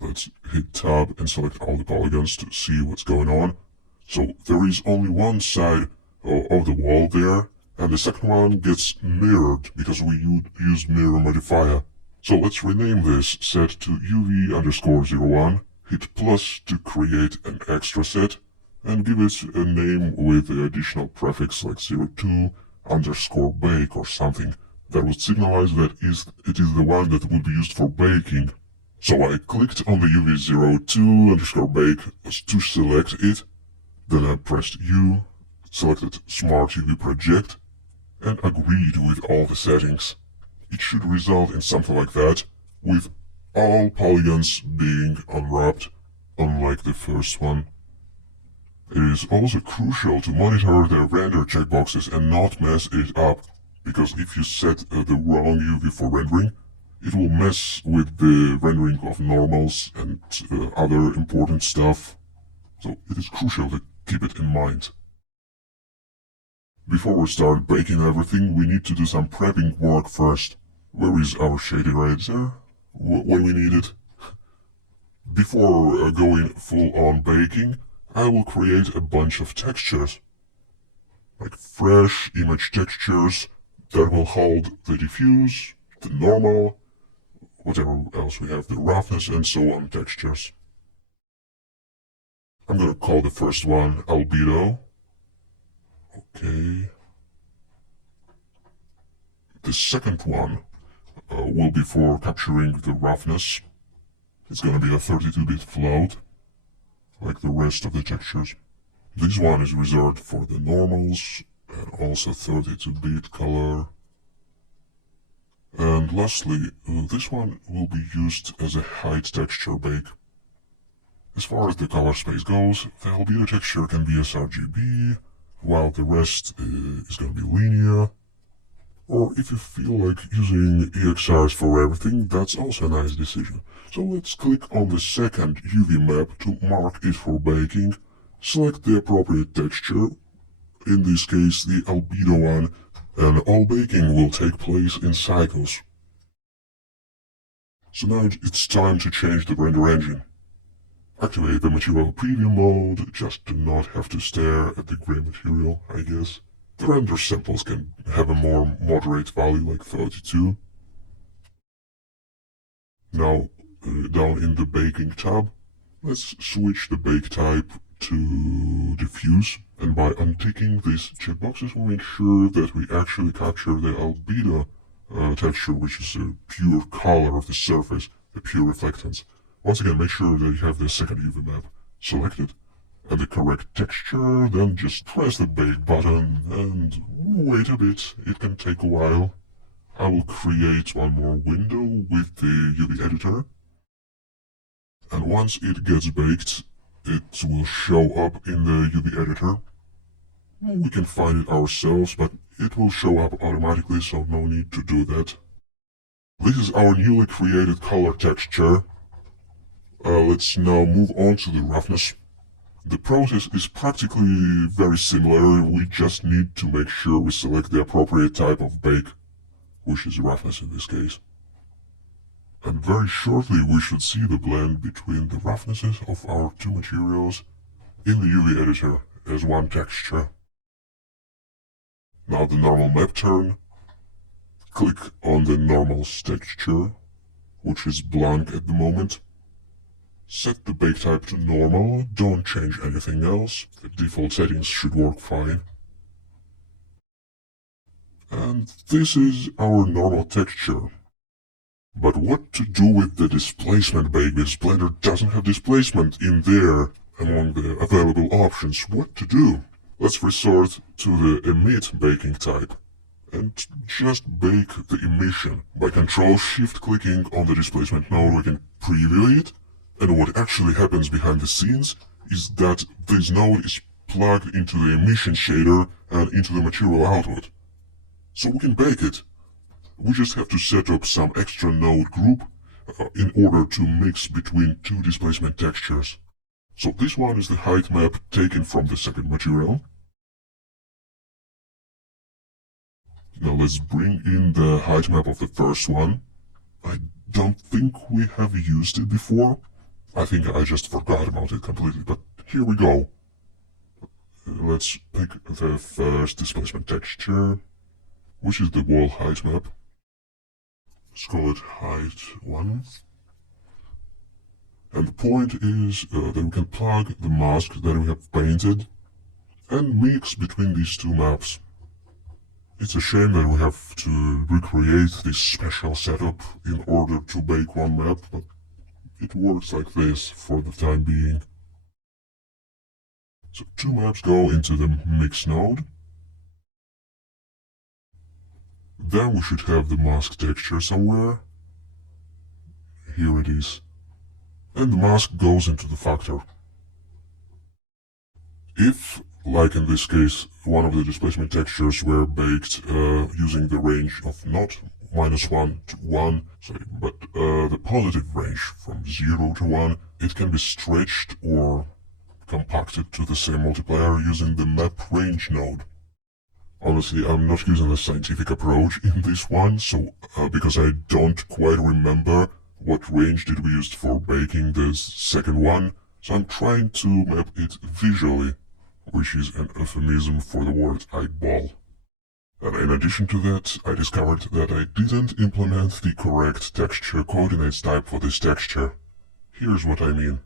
Let's hit Tab and select all the polygons to see what's going on. So there is only one side of the wall there, and the second one gets mirrored because we use mirror modifier. So let's rename this set to UV_01, hit plus to create an extra set, and give it a name with the additional prefix like 02_bake or something that would signalize that it is the one that would be used for baking. So I clicked on the UV02_bake to select it, then I pressed U, selected Smart UV Project, and agreed with all the settings. It should result in something like that, with all polygons being unwrapped, unlike the first one. It is also crucial to monitor the render checkboxes and not mess it up, because if you set the wrong UV for rendering, it will mess with the rendering of normals and other important stuff, so it is crucial to keep it in mind. Before we start baking everything, we need to do some prepping work first. Where is our shader editor? When we need it? Before going full on baking, I will create a bunch of textures, like fresh image textures that will hold the diffuse, the normal, whatever else we have, the roughness and so on textures. I'm gonna call the first one albedo. Okay. The second one will be for capturing the roughness. It's gonna be a 32-bit float, like the rest of the textures. This one is reserved for the normals, and also 32-bit color. And lastly, this one will be used as a height texture bake. As far as the color space goes, the albedo texture can be sRGB, while the rest is gonna be linear. Or if you feel like using EXRs for everything, that's also a nice decision. So let's click on the second UV map to mark it for baking, select the appropriate texture, in this case the albedo one, and all baking will take place in cycles. So now it's time to change the render engine. Activate the material preview mode, just to not have to stare at the gray material, I guess. The render samples can have a more moderate value like 32. Now, down in the baking tab, let's switch the bake type to diffuse, and by unticking these checkboxes we make sure that we actually capture the albedo texture, which is a pure color of the surface, the pure reflectance. Once again, make sure that you have the second UV map selected and the correct texture, then just press the bake button and wait a bit, it can take a while. I will create one more window with the UV editor, and once it gets baked, it will show up in the UV editor. We can find it ourselves, but it will show up automatically, so no need to do that. This is our newly created color texture. Let's now move on to the roughness. The process is practically very similar, we just need to make sure we select the appropriate type of bake, which is roughness in this case. And very shortly we should see the blend between the roughnesses of our two materials in the UV editor as one texture. Now the normal map turn, click on the normal's texture, which is blank at the moment. Set the bake type to normal, don't change anything else, the default settings should work fine. And this is our normal texture. But what to do with the displacement bake? Because Blender doesn't have displacement in there among the available options. What to do? Let's resort to the emit baking type and just bake the emission. By Ctrl-Shift clicking on the displacement node we can preview it, and what actually happens behind the scenes is that this node is plugged into the emission shader and into the material output. So we can bake it. We just have to set up some extra node group in order to mix between two displacement textures. So this one is the height map taken from the second material. Now let's bring in the height map of the first one. I don't think we have used it before. I think I just forgot about it completely, but here we go. Let's pick the first displacement texture, which is the wall height map. Let's call it height 1. And the point is that we can plug the mask that we have painted and mix between these two maps. It's a shame that we have to recreate this special setup in order to bake one map, but it works like this for the time being. So two maps go into the mix node. Then we should have the mask texture somewhere. Here it is. And the mask goes into the factor. If, like in this case, one of the displacement textures were baked using the range of not -1 to 1, but the positive range from 0 to 1, it can be stretched or compacted to the same multiplier using the map range node. Honestly, I'm not using a scientific approach in this one, so because I don't quite remember what range did we use for baking the second one, so I'm trying to map it visually, which is an euphemism for the word eyeball. And in addition to that, I discovered that I didn't implement the correct texture coordinates type for this texture. Here's what I mean.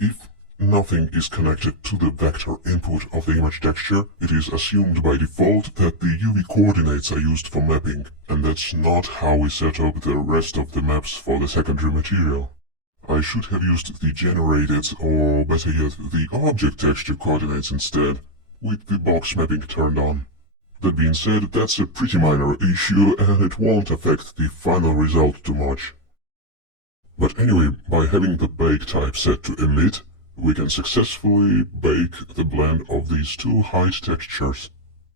If nothing is connected to the vector input of the image texture, it is assumed by default that the UV coordinates are used for mapping, and that's not how we set up the rest of the maps for the secondary material. I should have used the generated, or better yet, the object texture coordinates instead, with the box mapping turned on. That being said, that's a pretty minor issue and it won't affect the final result too much. But anyway, by having the bake type set to emit, we can successfully bake the blend of these two height textures.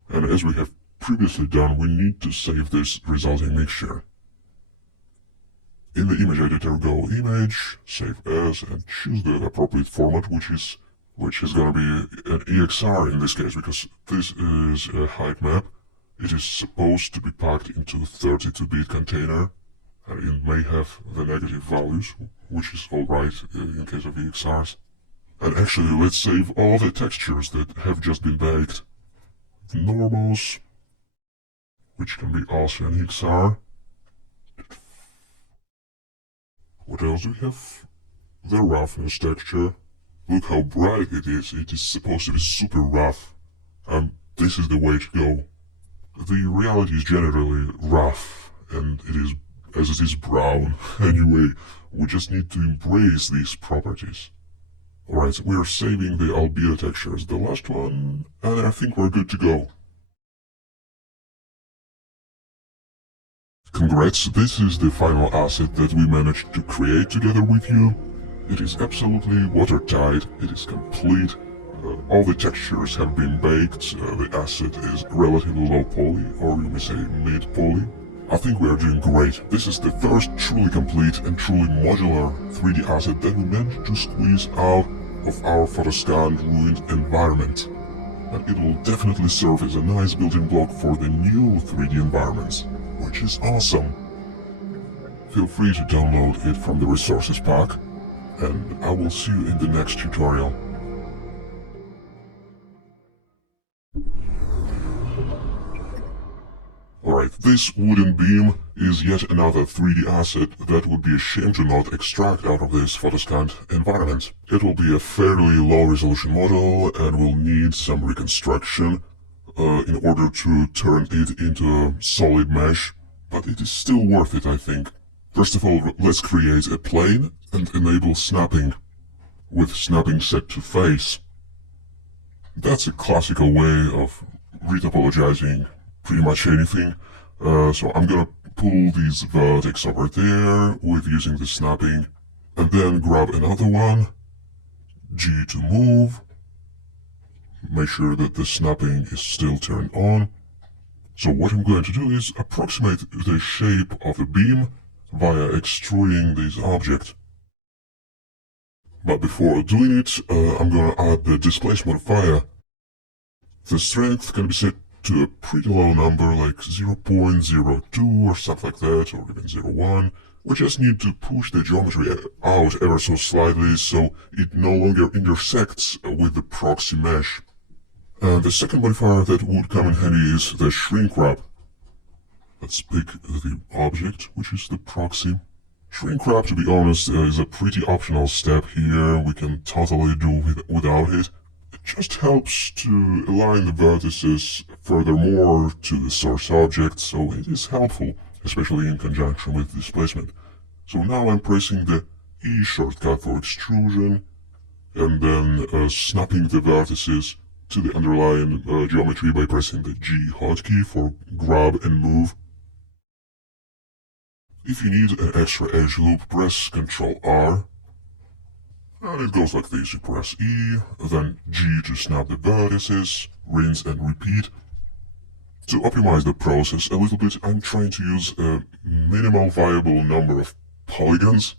And as we have previously done, we need to save this resulting mixture. In the image editor, go Image, Save As, and choose the appropriate format, which is gonna be an EXR in this case, because this is a height map. It is supposed to be packed into 32-bit container, and it may have the negative values, which is alright in case of EXRs. And actually, let's save all the textures that have just been baked. The normals, which can be also an EXR. What else do we have? The roughness texture. Look how bright it is supposed to be super rough. And this is the way to go. The reality is generally rough, and it is as it is brown. Anyway, we just need to embrace these properties. Alright, we're saving the albedo texture as the last one, and I think we're good to go. Congrats, this is the final asset that we managed to create together with you. It is absolutely watertight, it is complete, all the textures have been baked, the asset is relatively low poly, or you may say mid poly. I think we are doing great. This is the first truly complete and truly modular 3D asset that we managed to squeeze out of our photoscanned ruined environment. And it will definitely serve as a nice building block for the new 3D environments, which is awesome. Feel free to download it from the resources pack, and I will see you in the next tutorial. Alright, this wooden beam is yet another 3D asset that would be a shame to not extract out of this photoscanned environment. It will be a fairly low resolution model and will need some reconstruction in order to turn it into a solid mesh, but it is still worth it, I think. First of all, let's create a plane and enable snapping, with snapping set to face. That's a classical way of retopologizing pretty much anything. So I'm gonna pull these vertex over there with using the snapping, and then grab another one, G to move, make sure that the snapping is still turned on. So what I'm going to do is approximate the shape of the beam via extruding this object. But before doing it, I'm gonna add the displace modifier. The strength can be set to a pretty low number like 0.02 or something like that, or even 0.1. We just need to push the geometry out ever so slightly so it no longer intersects with the proxy mesh. And the second modifier that would come in handy is the shrink wrap. Let's pick the object, which is the proxy. Shrink wrap, to be honest, is a pretty optional step here. We can totally do without it. It just helps to align the vertices furthermore to the source object, so it is helpful, especially in conjunction with displacement. So now I'm pressing the E shortcut for extrusion, and then snapping the vertices to the underlying geometry by pressing the G hotkey for grab and move. If you need an extra edge loop, press Ctrl R. And it goes like this: you press E, then G to snap the vertices, rinse and repeat. To optimize the process a little bit, I'm trying to use a minimal viable number of polygons.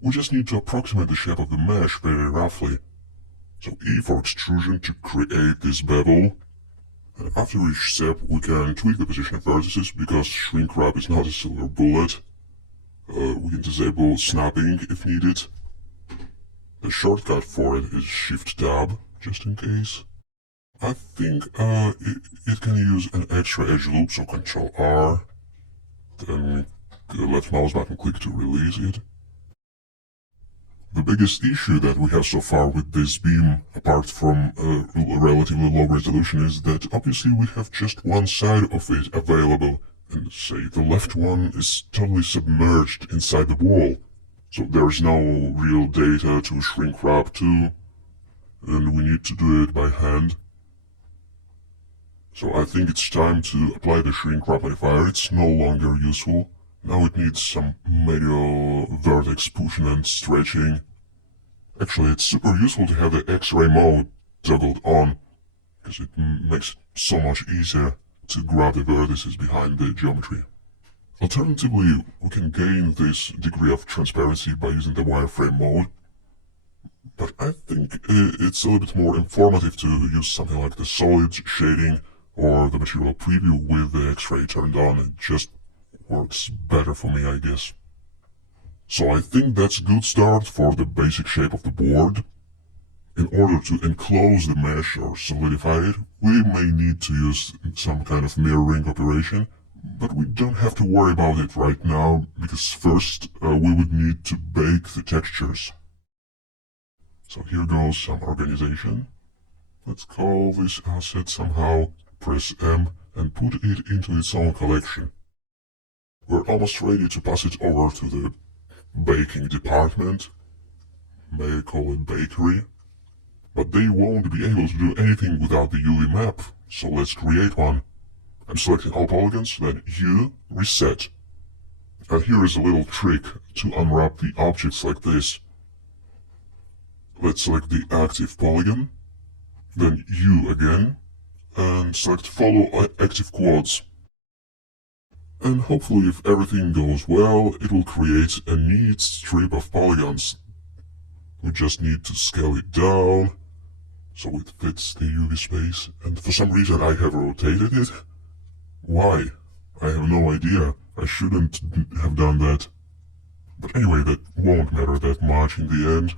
We just need to approximate the shape of the mesh very roughly. So E for extrusion to create this bevel. And after each step, we can tweak the position of vertices because shrink wrap is not a silver bullet. We can disable snapping if needed. The shortcut for it is Shift Tab, just in case. I think it can use an extra edge loop, so Ctrl R, then left mouse button click to release it. The biggest issue that we have so far with this beam, apart from a relatively low resolution, is that obviously we have just one side of it available, and say the left one is totally submerged inside the wall. So there's no real data to shrink wrap to, and we need to do it by hand. So I think it's time to apply the shrink wrap modifier. It's no longer useful. Now it needs some manual vertex pushing and stretching. Actually, it's super useful to have the X-ray mode toggled on, because it makes it so much easier to grab the vertices behind the geometry. Alternatively, we can gain this degree of transparency by using the wireframe mode, but I think it's a little bit more informative to use something like the solid shading or the material preview with the X-ray turned on. It just works better for me, I guess. So I think that's a good start for the basic shape of the board. In order to enclose the mesh or solidify it, we may need to use some kind of mirroring operation, but we don't have to worry about it right now, because first we would need to bake the textures. So here goes some organization. Let's call this asset somehow, press M, and put it into its own collection. We're almost ready to pass it over to the baking department. May I call it bakery? But they won't be able to do anything without the UV map, so let's create one. I'm selecting all polygons, then U, reset. And here is a little trick to unwrap the objects like this. Let's select the active polygon, then U again, and select follow active quads. And hopefully, if everything goes well, it will create a neat strip of polygons. We just need to scale it down so it fits the UV space, and for some reason I have rotated it. Why? I have no idea. I shouldn't have done that. But anyway, that won't matter that much in the end.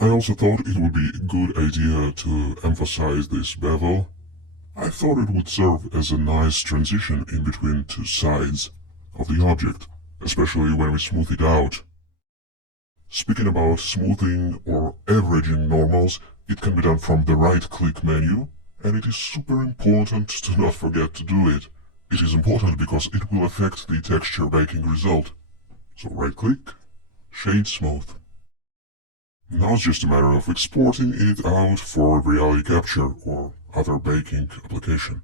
I also thought it would be a good idea to emphasize this bevel. I thought it would serve as a nice transition in between two sides of the object, especially when we smooth it out. Speaking about smoothing or averaging normals, it can be done from the right-click menu, and it is super important to not forget to do it. It is important because it will affect the texture baking result. So right-click, shade smooth. Now it's just a matter of exporting it out for reality capture or other baking application.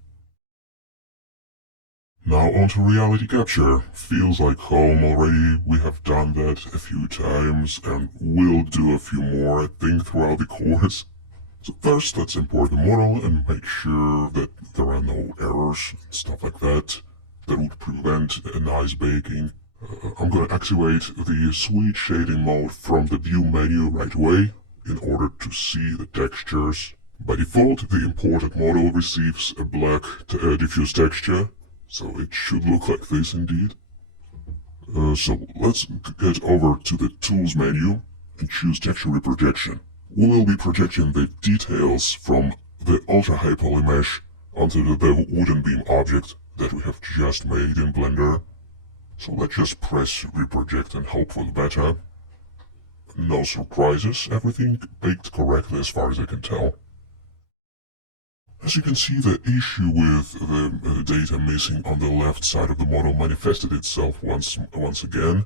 Now onto reality capture. Feels like home already. We have done that a few times and will do a few more, I think, throughout the course. So first let's import the model and make sure that there are no errors and stuff like that would prevent a nice baking. I'm gonna activate the sweet shading mode from the view menu right away in order to see the textures. By default, the imported model receives a black diffuse texture, so it should look like this indeed. So let's get over to the Tools menu and choose Texture Reprojection. We will be projecting the details from the Ultra High Poly Mesh onto the wooden beam object that we have just made in Blender. So let's just press Reproject and hope for the better. No surprises, everything baked correctly as far as I can tell. As you can see, the issue with the data missing on the left side of the model manifested itself once again.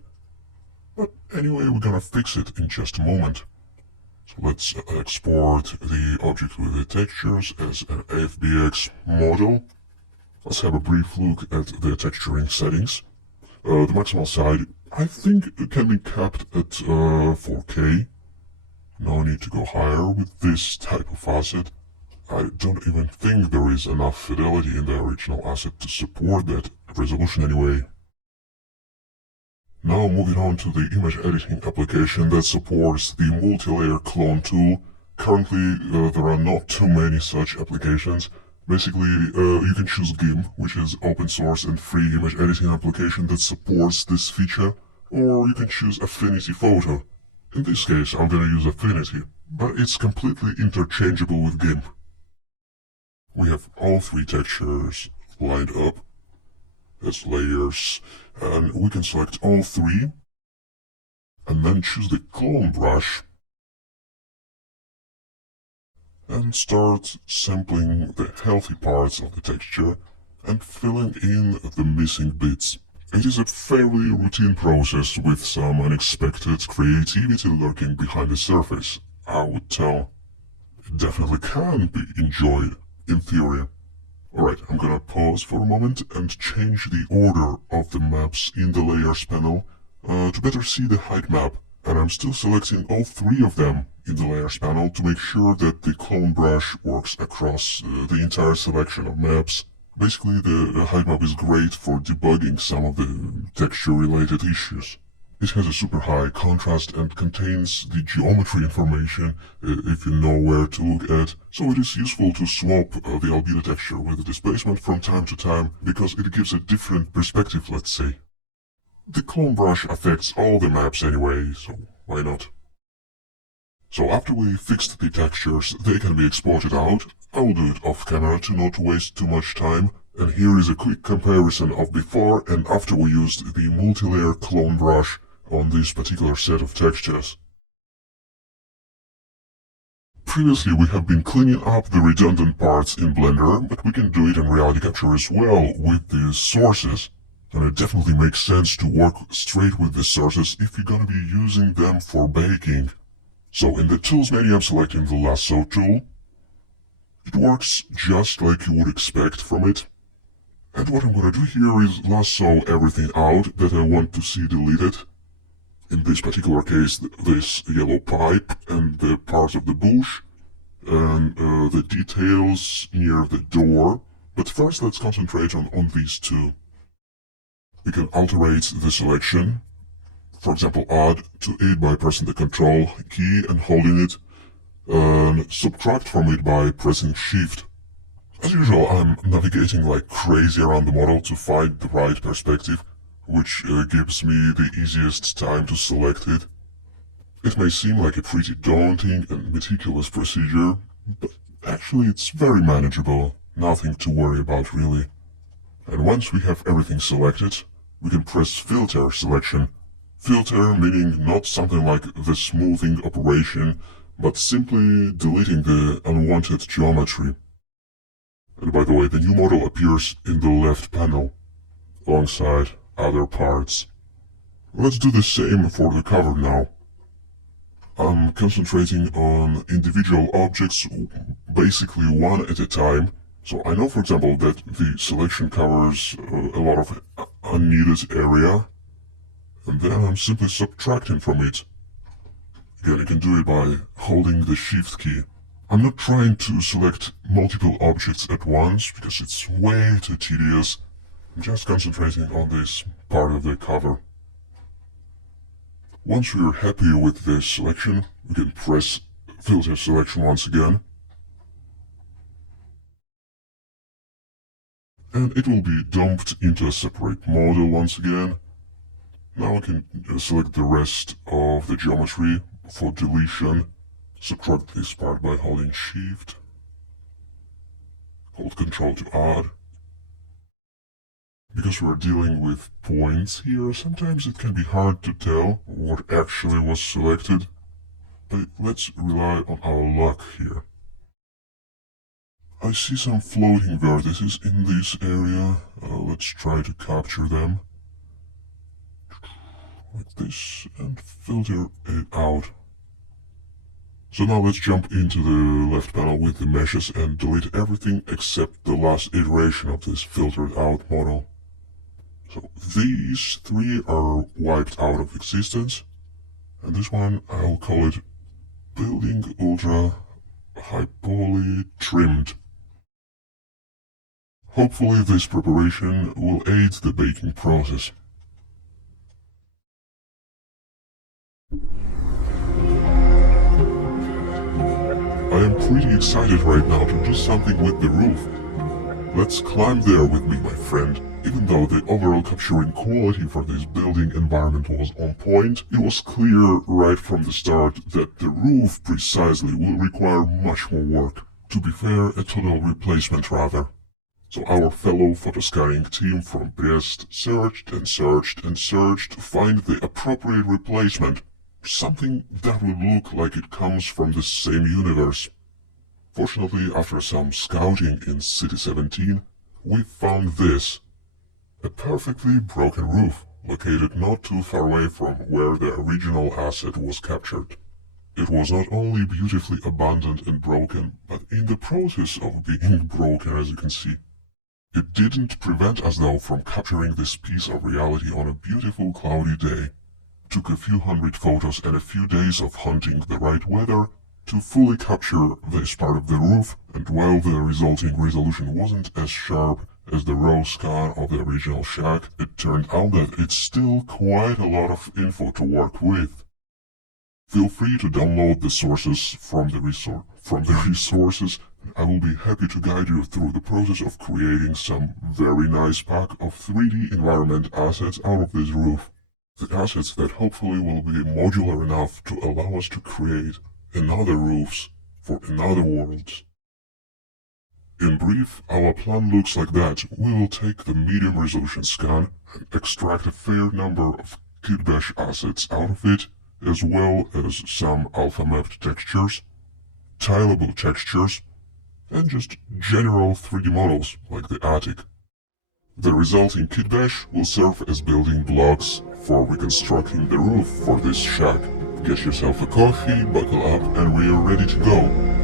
But anyway, we're gonna fix it in just a moment. So let's export the object with the textures as an AFBX model. Let's have a brief look at the texturing settings. The maximal side, I think it can be capped at 4K. No need to go higher with this type of asset. I don't even think there is enough fidelity in the original asset to support that resolution anyway. Now moving on to the image editing application that supports the multi-layer clone tool. Currently there are not too many such applications. Basically, you can choose GIMP, which is open source and free image editing application that supports this feature, or you can choose Affinity Photo. In this case, I'm gonna use Affinity, but it's completely interchangeable with GIMP. We have all three textures lined up as layers, and we can select all three, and then choose the clone brush, and start sampling the healthy parts of the texture and filling in the missing bits. It is a fairly routine process with some unexpected creativity lurking behind the surface, I would tell. It definitely can be enjoyed, in theory. Alright, I'm gonna pause for a moment and change the order of the maps in the Layers panel to better see the height map. And I'm still selecting all three of them in the Layers panel to make sure that the clone brush works across the entire selection of maps. Basically, the height map is great for debugging some of the texture-related issues. It has a super high contrast and contains the geometry information if you know where to look at, so it is useful to swap the albedo texture with the displacement from time to time because it gives a different perspective, let's say. The clone brush affects all the maps anyway, so why not? So after we fixed the textures, they can be exported out. I will do it off camera to not waste too much time, and here is a quick comparison of before and after we used the multi-layer clone brush on this particular set of textures. Previously we have been cleaning up the redundant parts in Blender, but we can do it in Reality Capture as well with the sources. And it definitely makes sense to work straight with the sources if you're gonna be using them for baking. So in the Tools menu I'm selecting the Lasso tool. It works just like you would expect from it. And what I'm gonna do here is lasso everything out that I want to see deleted. In this particular case, this yellow pipe and the part of the bush and the details near the door. But first let's concentrate on these two. We can alterate the selection for example, add to it by pressing the Control key and holding it, and subtract from it by pressing Shift. As usual, I'm navigating like crazy around the model to find the right perspective, which gives me the easiest time to select it. It may seem like a pretty daunting and meticulous procedure, but actually it's very manageable, nothing to worry about really. And once we have everything selected, we can press Filter Selection. Filter meaning not something like the smoothing operation, but simply deleting the unwanted geometry. And by the way, the new model appears in the left panel, alongside other parts. Let's do the same for the cover now. I'm concentrating on individual objects, basically one at a time. So I know, for example, that the selection covers a lot of unneeded area, and then I'm simply subtracting from it. Again, you can do it by holding the Shift key. I'm not trying to select multiple objects at once, because it's way too tedious. I'm just concentrating on this part of the cover. Once we are happy with the selection, we can press Filter Selection once again. And it will be dumped into a separate model once again. Now I can select the rest of the geometry for deletion. Subtract this part by holding Shift. Hold Control to add. Because we're dealing with points here, sometimes it can be hard to tell what actually was selected. But let's rely on our luck here. I see some floating vertices in this area. Let's try to capture them. Like this, and filter it out. So now let's jump into the left panel with the meshes and delete everything except the last iteration of this filtered out model. So these three are wiped out of existence, and this one I'll call it Building Ultra High Poly Trimmed. Hopefully this preparation will aid the baking process. I am pretty excited right now to do something with the roof. Let's climb there with me, my friend. Even though the overall capturing quality for this building environment was on point, it was clear right from the start that the roof precisely will require much more work. To be fair, a total replacement rather. So our fellow photoscanning team from Brest searched and searched and searched to find the appropriate replacement. Something that would look like it comes from the same universe. Fortunately, after some scouting in City 17, we found this. A perfectly broken roof, located not too far away from where the original asset was captured. It was not only beautifully abandoned and broken, but in the process of being broken, as you can see. It didn't prevent us though from capturing this piece of reality on a beautiful cloudy day. Took a few hundred photos and a few days of hunting the right weather to fully capture this part of the roof, and while the resulting resolution wasn't as sharp as the raw scan of the original shack, it turned out that it's still quite a lot of info to work with. Feel free to download the sources from the resources, and I will be happy to guide you through the process of creating some very nice pack of 3D environment assets out of this roof. The assets that hopefully will be modular enough to allow us to create another roofs for another worlds. In brief, our plan looks like that. We will take the medium resolution scan and extract a fair number of kitbash assets out of it, as well as some alpha mapped textures, tileable textures, and just general 3D models like the attic. The resulting kitbash will serve as building blocks for reconstructing the roof for this shack. Get yourself a coffee, buckle up, and we are ready to go.